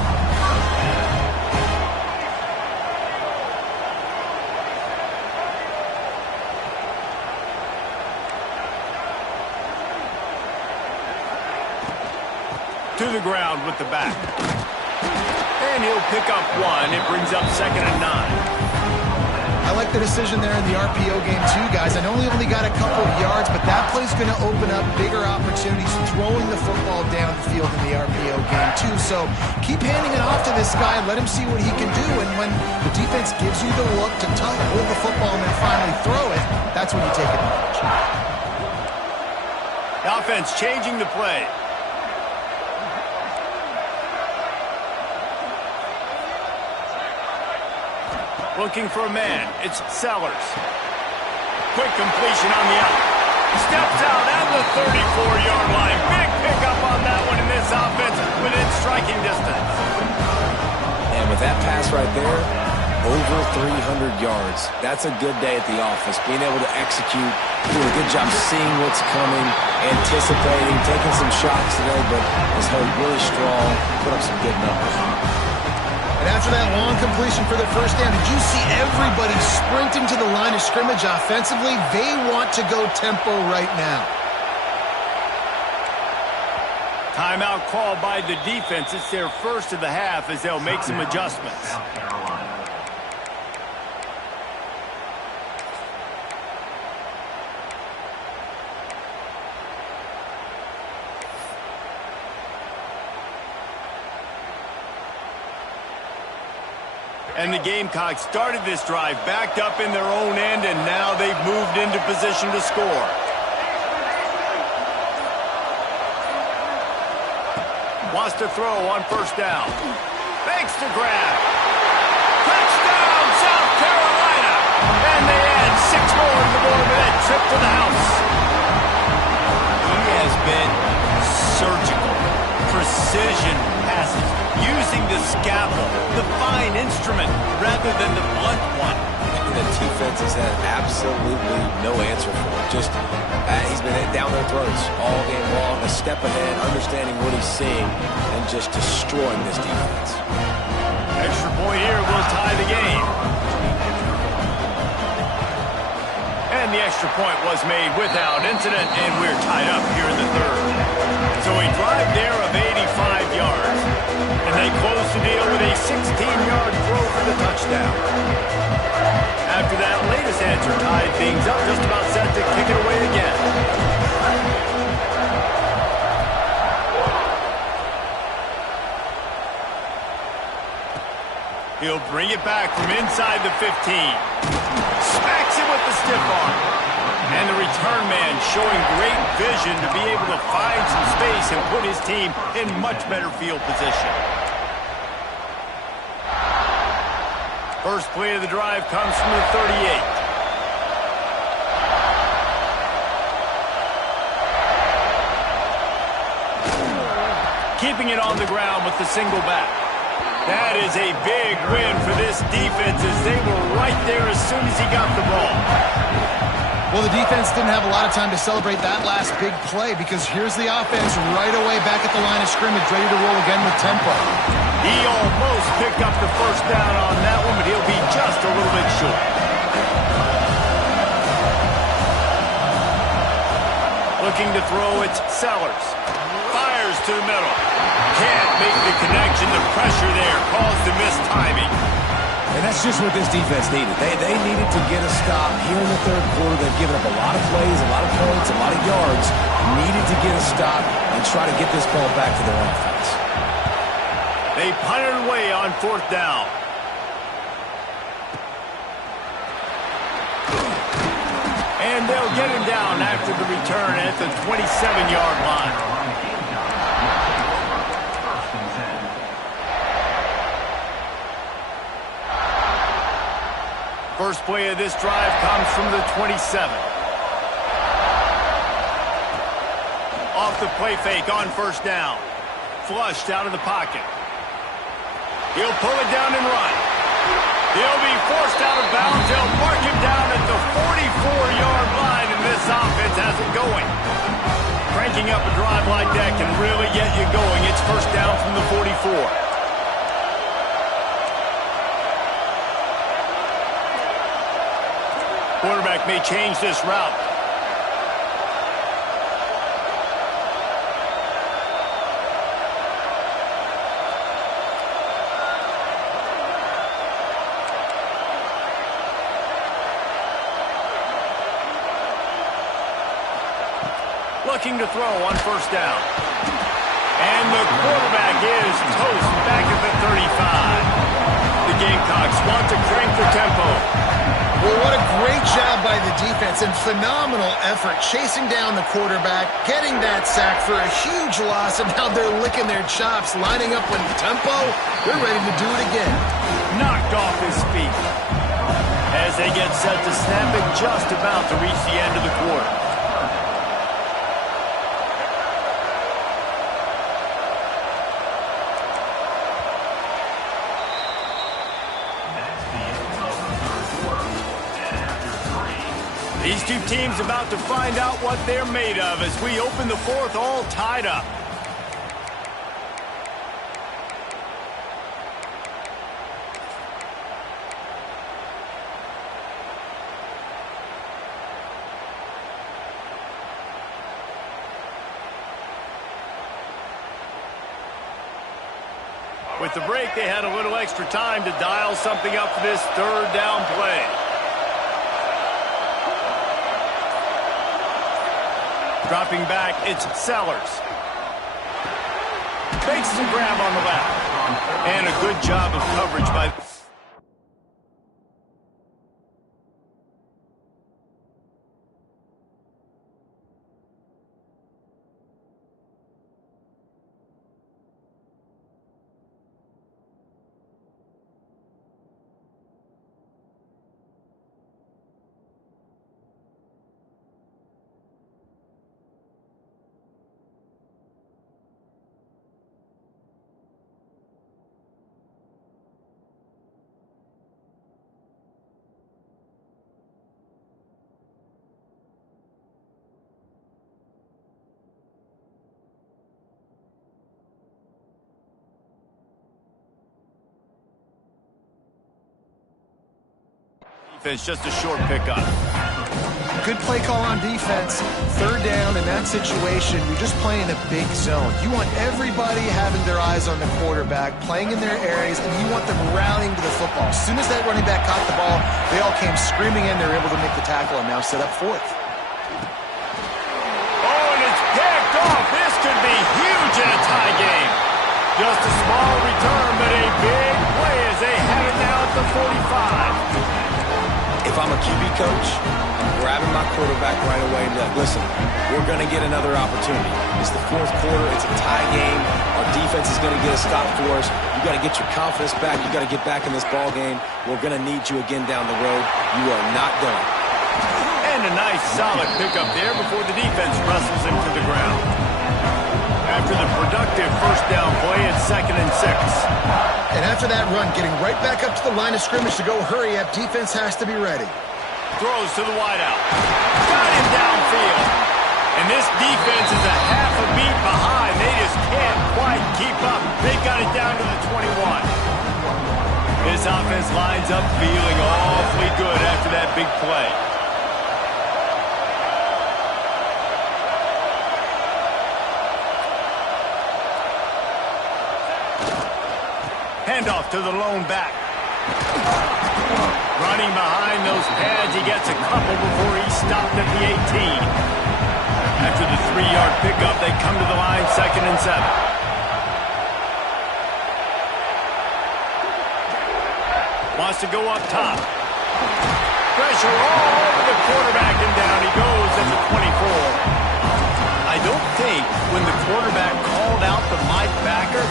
To the ground with the back. And he'll pick up one. It brings up 2nd and 9. I like the decision there in the RPO game too, guys. I know he only got a couple of yards, but that play's going to open up bigger opportunities throwing the football down the field in the RPO game too. So keep handing it off to this guy. Let him see what he can do. And when the defense gives you the look to hold the football and then finally throw it, that's when you take advantage. The offense changing the play. Looking for a man. It's Sellers. Quick completion on the out. Steps out at the 34-yard line. Big pickup on that one in this offense within striking distance. And with that pass right there, over 300 yards. That's a good day at the office. Being able to execute, doing a good job seeing what's coming, anticipating, taking some shots today, but was held really strong, put up some good numbers. And after that long completion for the first down, did you see everybody sprinting to the line of scrimmage offensively? They want to go tempo right now. Timeout called by the defense. It's their first of the half as they'll make some adjustments. And the Gamecocks started this drive backed up in their own end, and now they've moved into position to score. Wants to throw on first down. Fakes to grab. Touchdown, South Carolina! And they add 6 more to the board with that trip to the house. He has been surgical. Precision passes. Using the scalpel, the fine instrument, rather than the blunt one. The defense has had absolutely no answer for it. Just, he's been down their throats all game long, a step ahead, understanding what he's seeing, and just destroying this defense. Extra point here will tie the game. And the extra point was made without incident, and we're tied up here in the third. So a drive there of 85 yards. And they close the deal with a 16-yard throw for the touchdown. After that latest answer tied things up, just about set to kick it away again. He'll bring it back from inside the 15. Smacks it with the stiff arm. And the return man showing great vision to be able to find some space and put his team in much better field position. First play of the drive comes from the 38. Keeping it on the ground with the single back. That is a big win for this defense as they were right there as soon as he got the ball. Well, the defense didn't have a lot of time to celebrate that last big play because here's the offense right away back at the line of scrimmage, ready to roll again with tempo. He almost picked up the first down on that one, but he'll be just a little bit short. Looking to throw, it's Sellers. Fires to the middle. Can't make the connection. The pressure there caused the missed timing. And that's just what this defense needed. They needed to get a stop here in the third quarter. They've given up a lot of plays, a lot of points, a lot of yards. Needed to get a stop and try to get this ball back to their offense. They punted away on fourth down. And they'll get him down after the return at the 27-yard line. First play of this drive comes from the 27. Off the play fake on first down. Flushed out of the pocket. He'll pull it down and run. He'll be forced out of bounds. They'll mark him down at the 44-yard line, and this offense has it going. Cranking up a drive like that can really get you going. It's first down from the 44. Quarterback may change this route. Looking to throw on first down. And the quarterback is toast back at the 35. The Gamecocks want to crank the tempo. Well, what a great job by the defense and phenomenal effort chasing down the quarterback, getting that sack for a huge loss, and now they're licking their chops, lining up with tempo. They're ready to do it again. Knocked off his feet as they get set to snap it just about to reach the end of the quarter. These two teams about to find out what they're made of as we open the fourth all tied up. With the break, they had a little extra time to dial something up for this third down play. Dropping back, it's Sellers. Fakes the grab on the left. And a good job of coverage by... It's just a short pickup. Good play call on defense. Third down in that situation, you're just playing a big zone. You want everybody having their eyes on the quarterback, playing in their areas, and you want them rallying to the football. As soon as that running back caught the ball, they all came screaming in. They were able to make the tackle and now set up fourth. Oh, and it's picked off. This could be huge in a tie game. Just a small return, but a big play as they have it now at the 45. If I'm a QB coach, I'm grabbing my quarterback right away and be like, listen, we're going to get another opportunity. It's the fourth quarter. It's a tie game. Our defense is going to get a stop for us. You got to get your confidence back. You got to get back in this ball game. We're going to need you again down the road. You are not done. And a nice solid pickup there before the defense wrestles him to the ground. After the productive first down play, it's 2nd and 6. And after that run, getting right back up to the line of scrimmage to go hurry up, defense has to be ready. Throws to the wideout. Got him downfield. And this defense is a half a beat behind. They just can't quite keep up. They got it down to the 21. This offense lines up feeling awfully good after that big play. Handoff to the lone back. Running behind those pads, he gets a couple before he's stopped at the 18. After the 3-yard pickup, they come to the line 2nd and 7. Wants to go up top. Pressure all over the quarterback, and down he goes at the 24. I don't think when the quarterback called out the Mike backer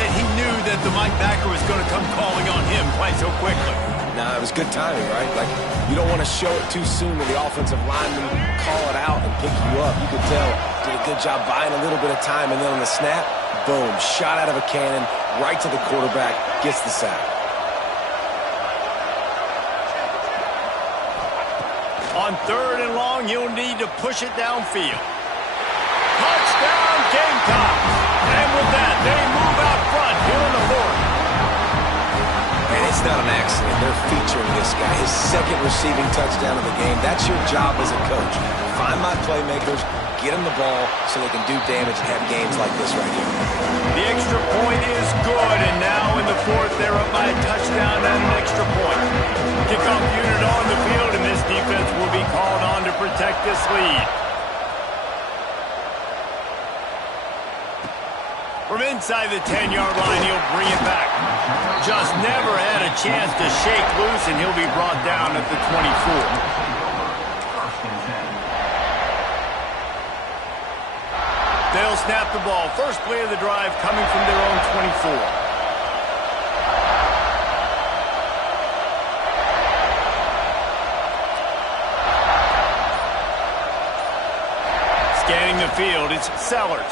that he knew that the Mike backer was going to come calling on him quite so quickly. Nah, it was good timing, right? Like, you don't want to show it too soon when the offensive lineman call it out and pick you up. You could tell, did a good job buying a little bit of time, and then on the snap, boom, shot out of a cannon, right to the quarterback, gets the sack. On 3rd and long, you'll need to push it downfield. Touchdown, Gamecocks! And with that, they move out front here in the 4th. And it's not an accident. They're featuring this guy. His 2nd receiving touchdown of the game. That's your job as a coach. Find my playmakers, get them the ball so they can do damage and have games like this right here. The extra point is good, and now in the 4th, they're up by a touchdown and an extra point. Kickoff unit on the field, and this defense will be called on to protect this lead. From inside the 10-yard line, he'll bring it back. Just never had a chance to shake loose, and he'll be brought down at the 24. They'll snap the ball. First play of the drive coming from their own 24. Scanning the field, it's Sellers.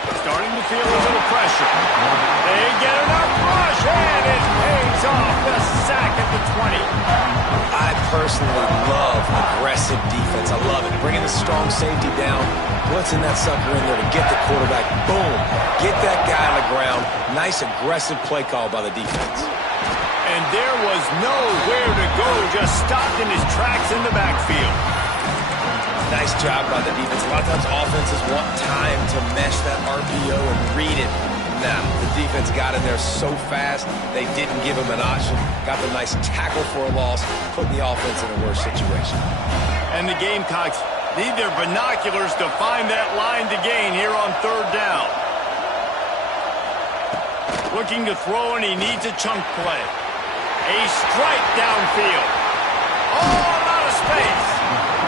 Starting to feel a little pressure. They get enough rush, and it pays off. The sack at the 20. I personally love aggressive defense. I love it. Bringing the strong safety down, blitzing that sucker in there to get the quarterback. Boom. Get that guy on the ground. Nice aggressive play call by the defense. And there was nowhere to go. Just stopped in his tracks in the backfield. Nice job by the defense. A lot of times offenses want time to mesh that RPO and read it. Nah, the defense got in there so fast, they didn't give him an option. Got the nice tackle for a loss, putting the offense in a worse situation. And the Gamecocks need their binoculars to find that line to gain here on 3rd down. Looking to throw, and he needs a chunk play. A strike downfield. Oh, a lot of space.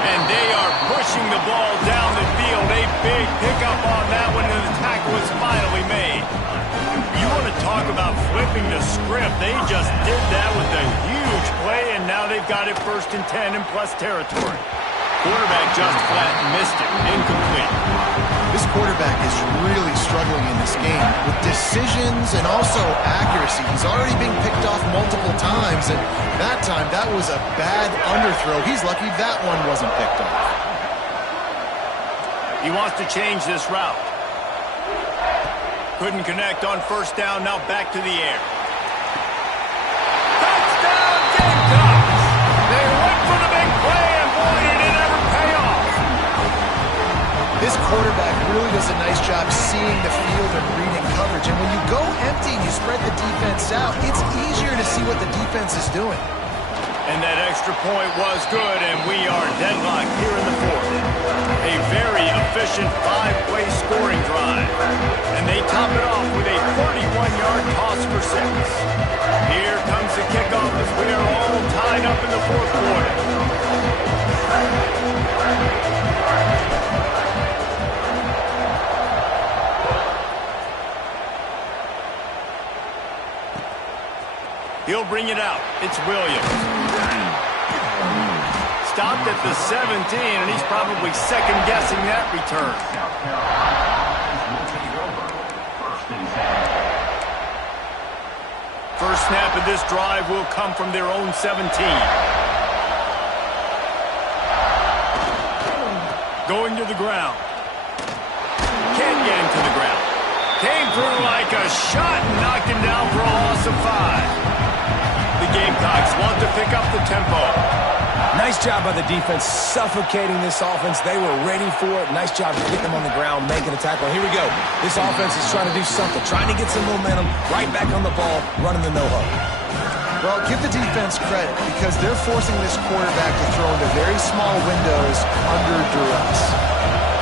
And they are pushing the ball down the field. A big pickup on that one, and the tackle is finally made. You want to talk about flipping the script. They just did that with a huge play, and now they've got it 1st and 10 in plus territory. Quarterback just flat missed it. Incomplete. This quarterback is really struggling in this game with decisions and also accuracy. He's already being picked off multiple times, and that time that was a bad underthrow. He's lucky that one wasn't picked off. He wants to change this route. Couldn't connect on 1st down, now back to the air. Touchdown, Gamecocks! They went for the big play, and boy, did it ever pay off! This quarterback really does a nice job seeing the field and reading coverage. And when you go empty and you spread the defense out, it's easier to see what the defense is doing. And that extra point was good, and we are deadlocked here in the 4th. A very efficient 5-play scoring drive. And they top it off with a 31-yard toss for 6. Here comes the kickoff as we are all tied up in the 4th quarter. He'll bring it out. It's Williams. Stopped at the 17, and he's probably second-guessing that return. First snap of this drive will come from their own 17. Going to the ground. Can't get him to the ground. Came through like a shot and knocked him down for a loss of 5. The Gamecocks want to pick up the tempo. Nice job by the defense suffocating this offense. They were ready for it. Nice job getting them on the ground, making a tackle. Here we go. This offense is trying to do something, trying to get some momentum, right back on the ball, running the no-huddle. Well, give the defense credit because they're forcing this quarterback to throw into very small windows under duress.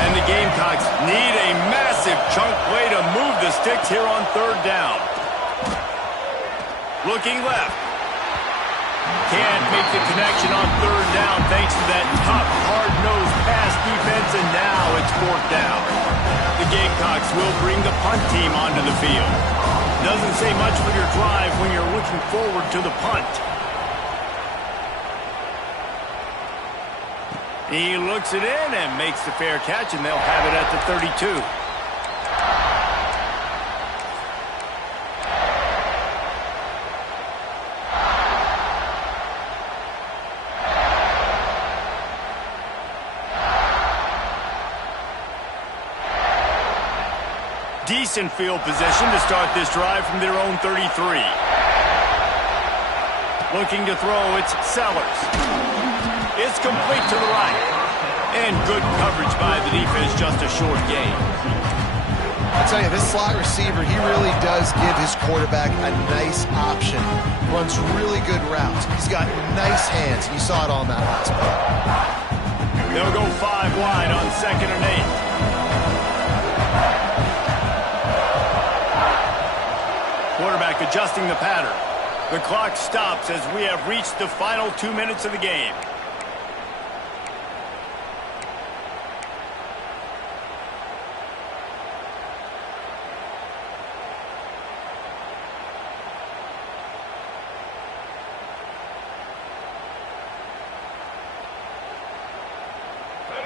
And the Gamecocks need a massive chunk play to move the sticks here on third down. Looking left. Can't make the connection on third down thanks to that tough, hard-nosed pass defense, and now it's fourth down. The Gamecocks will bring the punt team onto the field. Doesn't say much for your drive when you're looking forward to the punt. He looks it in and makes the fair catch, and they'll have it at the 32. Decent field position to start this drive from their own 33. Looking to throw, it's Sellers. It's complete to the right. And good coverage by the defense, just a short gain. I'll tell you, this slot receiver, he really does give his quarterback a nice option. Runs really good routes. He's got nice hands. You saw it on that last play. They'll go 5 wide on 2nd and 8. Quarterback adjusting the pattern. The clock stops as we have reached the final 2 minutes of the game.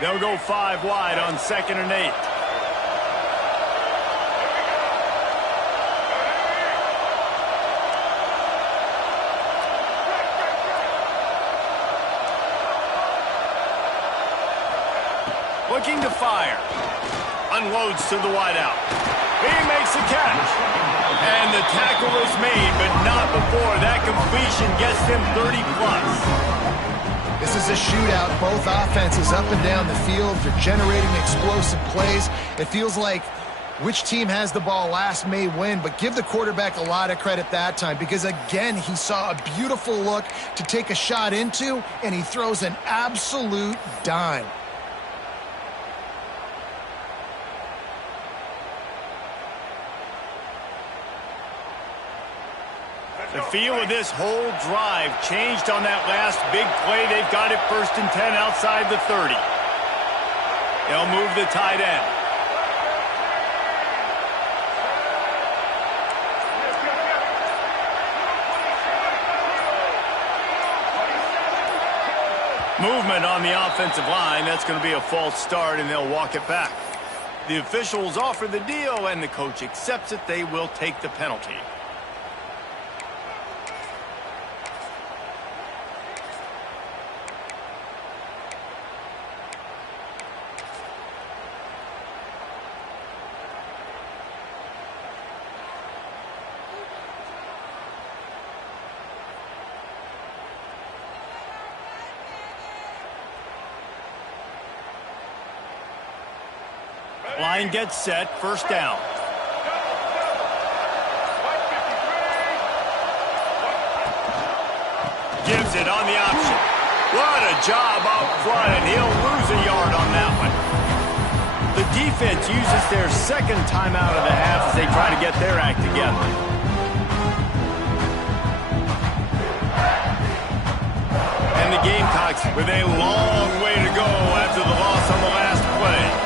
They'll go 5 wide on 2nd and 8. Looking to fire. Unloads to the wideout. He makes the catch. And the tackle is made, but not before that completion gets them 30-plus. This is a shootout. Both offenses up and down the field. They're generating explosive plays. It feels like which team has the ball last may win, but give the quarterback a lot of credit that time because, again, he saw a beautiful look to take a shot into, and he throws an absolute dime. The feel of this whole drive changed on that last big play. They've got it 1st and 10 outside the 30. They'll move the tight end. Movement on the offensive line. That's going to be a false start, and they'll walk it back. The officials offer the deal, and the coach accepts it. They will take the penalty. Line gets set, 1st down. Gives it on the option. What a job up front, and he'll lose a yard on that one. The defense uses their 2nd timeout of the half as they try to get their act together. And the Gamecocks with a long way to go after the loss on the last play.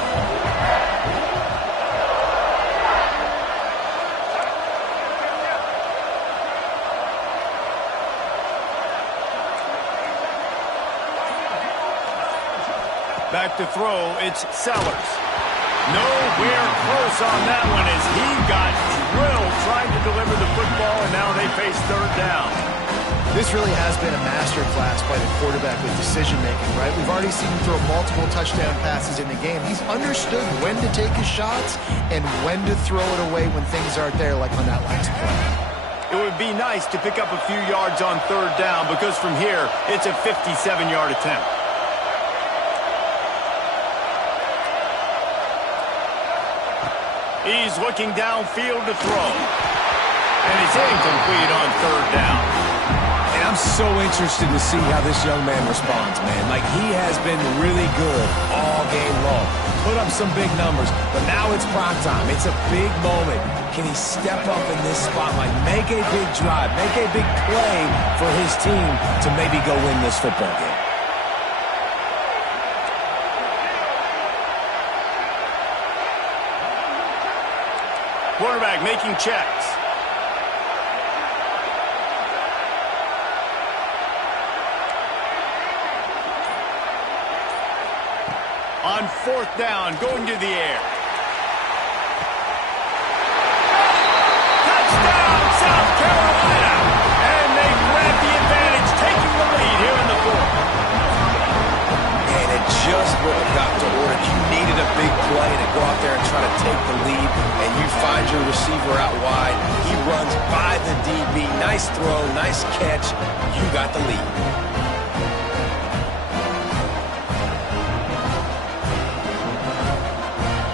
Back to throw, it's Sellers. Nowhere close on that one as he got drilled trying to deliver the football, and now they face 3rd down. This really has been a masterclass by the quarterback with decision-making, right? We've already seen him throw multiple touchdown passes in the game. He's understood when to take his shots and when to throw it away when things aren't there, like on that last play. It would be nice to pick up a few yards on 3rd down because from here, it's a 57-yard attempt. He's looking downfield to throw. And it's incomplete on 3rd down. I'm so interested to see how this young man responds, man. Like, he has been really good all game long. Put up some big numbers, but now it's prime time. It's a big moment. Can he step up in this spotlight, make a big drive, make a big play for his team to maybe go win this football game? Quarterback making checks. On 4th down, going to the air. Touchdown, South Carolina! And they grab the advantage, taking the lead here in the 4th. And it just would have got to order. You needed a big play to go out there and try to take the lead, and you find your receiver out wide. He runs by the DB. Nice throw, nice catch. You got the lead.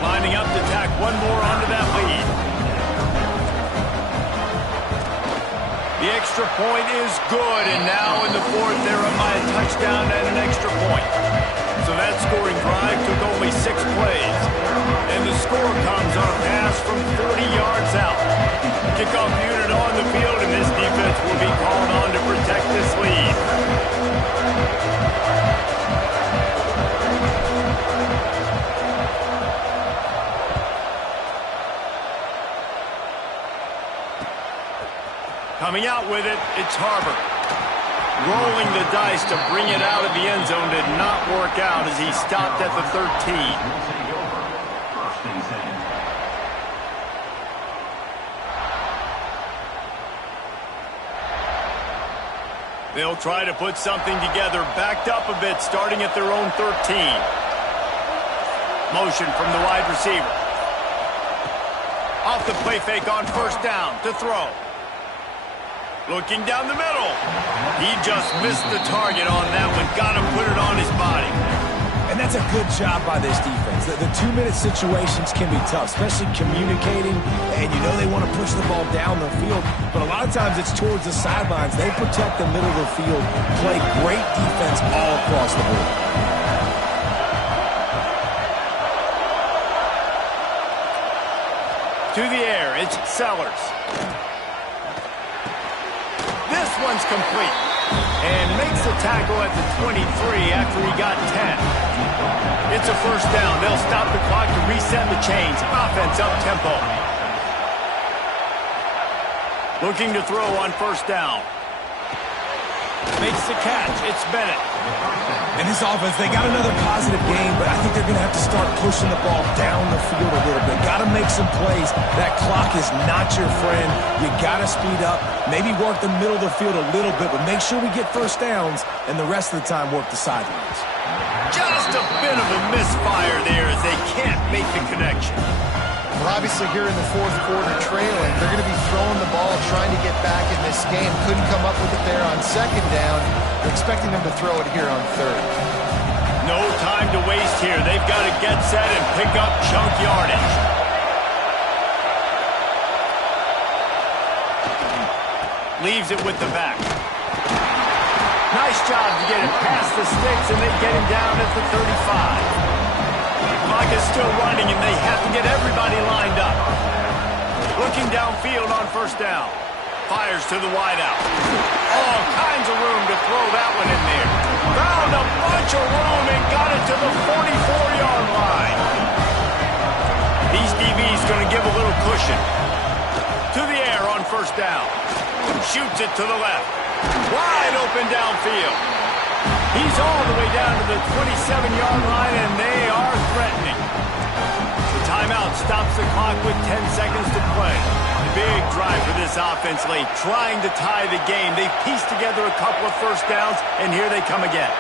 Lining up to tack one more onto that lead. The extra point is good, and now in the 4th, they're up by a touchdown and an extra point. So that scoring drive took only 6 plays. And the score comes on a pass from 40 yards out. Kickoff unit on the field, and this defense will be called on to protect this lead. Coming out with it, it's Harbor. Rolling the dice to bring it out of the end zone did not work out as he stopped at the 13. They'll try to put something together, backed up a bit, starting at their own 13. Motion from the wide receiver. Off the play fake on 1st down to throw. Looking down the middle. He just missed the target on that one. Got to put it on his body. And that's a good job by this defense. The 2-minute situations can be tough, especially communicating, and you know they want to push the ball down the field, but a lot of times it's towards the sidelines. They protect the middle of the field, play great defense all across the board. To the air, it's Sellers. This one's complete. And makes the tackle at the 23 after he got 10. It's a 1st down. They'll stop the clock to reset the chains. Offense up tempo. Looking to throw on 1st down. Makes the catch. It's Bennett. And this offense, they got another positive game, but I think they're going to have to start pushing the ball down the field a little bit. Got to make some plays. That clock is not your friend. You got to speed up. Maybe work the middle of the field a little bit, but make sure we get 1st downs, and the rest of the time work the sidelines. Just a bit of a misfire there as they can't make the connection. Well, obviously here in the 4th quarter trailing, they're going to be throwing the ball, trying to get back in this game. Couldn't come up with it there on 2nd down. They're expecting them to throw it here on 3rd. No time to waste here. They've got to get set and pick up chunk yardage. Leaves it with the back. Nice job to get it past the sticks, and they get him down at the 35. Clock is still running, and they have to get everybody lined up. Looking downfield on 1st down. Fires to the wideout. All kinds of room to throw that one in there. Found a bunch of room and got it to the 44-yard line. These DBs going to give a little cushion. To the air on 1st down. Shoots it to the left. Wide open downfield. He's all the way down to the 27-yard line, and they are threatening. The timeout stops the clock with 10 seconds to play. Big drive for this offense late, trying to tie the game. They pieced together a couple of 1st downs, and here they come again.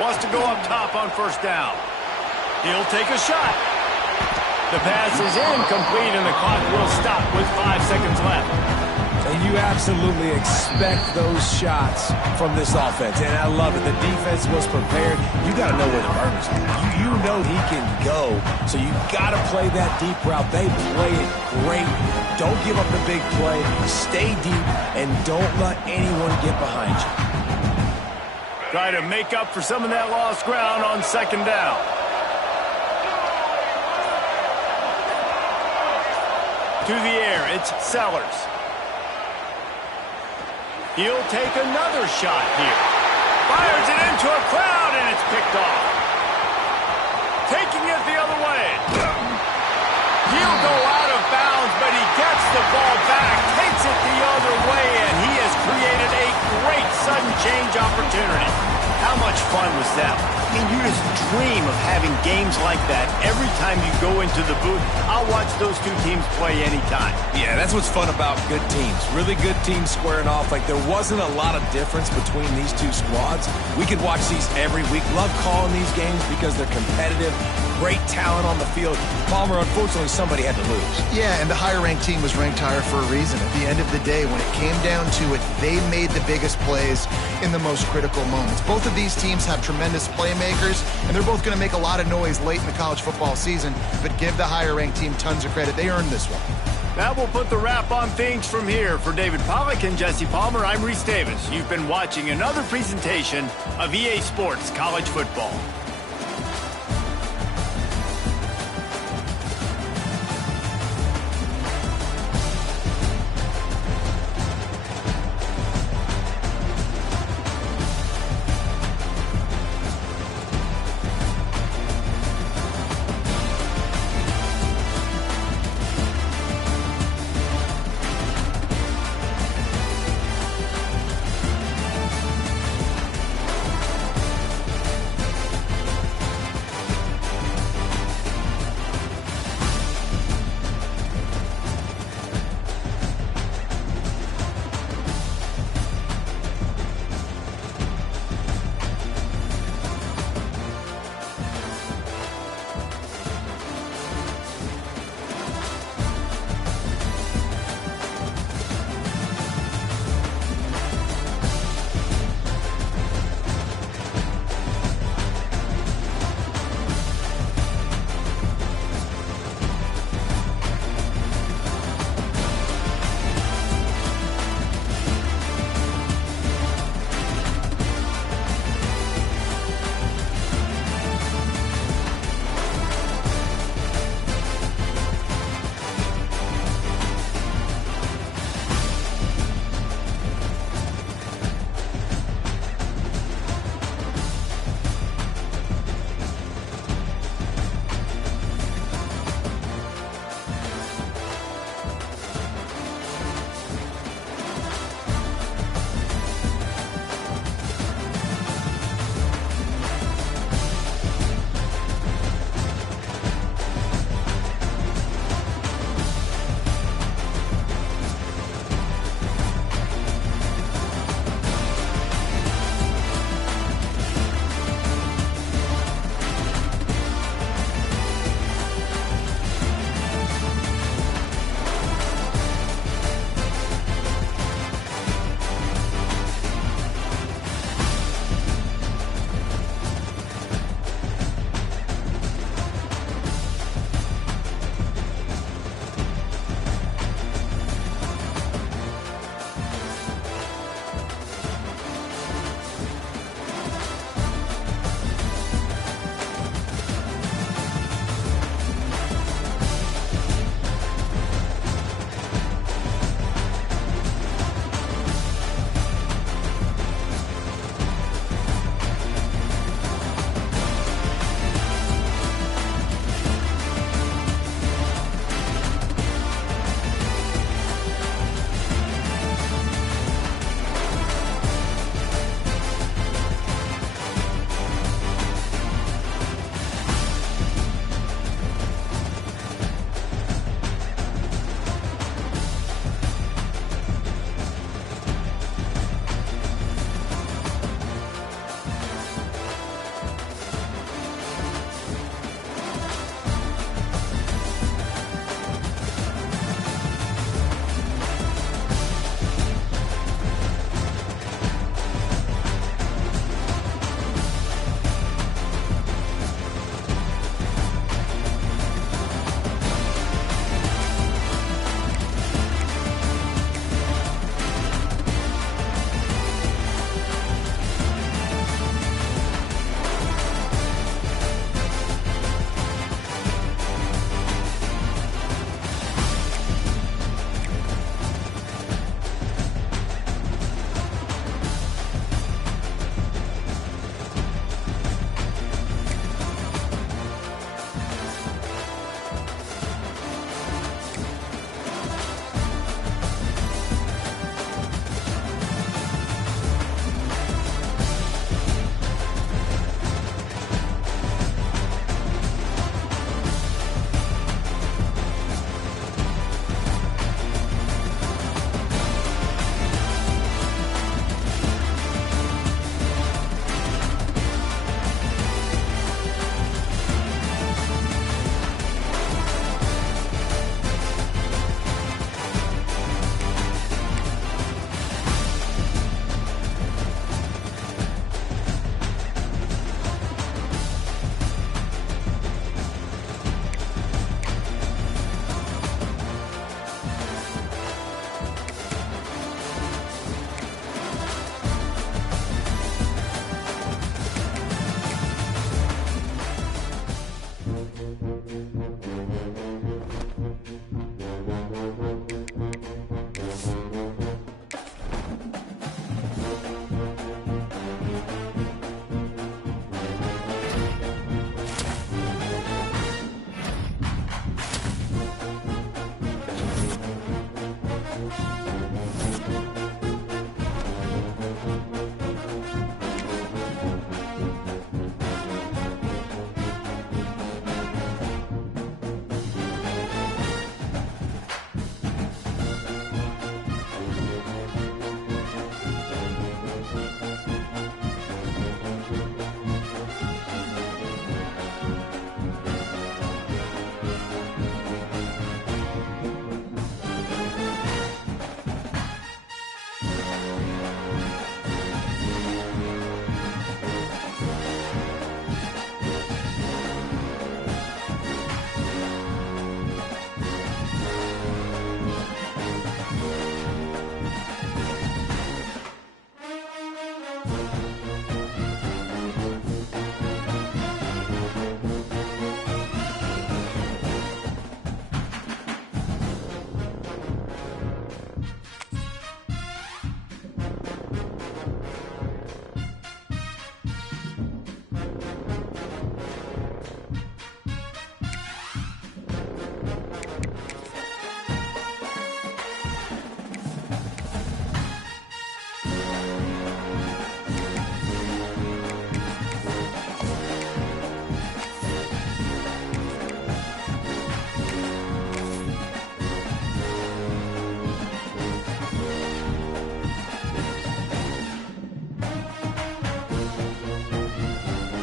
Wants to go up top on 1st down. He'll take a shot. The pass is incomplete, and the clock will stop with 5 seconds left. And you absolutely expect those shots from this offense. And I love it. The defense was prepared. You got to know where the burgers are. You know he can go. So you got to play that deep route. They play it great. Don't give up the big play. Stay deep and don't let anyone get behind you. Try to make up for some of that lost ground on second down. To the air, it's Sellers. He'll take another shot here. Fires it into a crowd, and it's picked off. Taking it the other way. He'll go out of bounds, but he gets the ball back, takes it the other way, and he has created a great sudden change opportunity. How much fun was that? And you just dream of having games like that every time you go into the booth. I'll watch those two teams play anytime. Yeah, that's what's fun about good teams. Really good teams squaring off. Like, there wasn't a lot of difference between these two squads. We could watch these every week. Love calling these games because they're competitive. Great talent on the field. Palmer, unfortunately, somebody had to lose. Yeah, and the higher-ranked team was ranked higher for a reason. At the end of the day, when it came down to it, they made the biggest plays in the most critical moments. Both of these teams have tremendous playmakers, and they're both going to make a lot of noise late in the college football season, but give the higher-ranked team tons of credit. They earned this one. That will put the wrap on things from here. For David Pollack and Jesse Palmer, I'm Reese Davis. You've been watching another presentation of EA Sports College Football.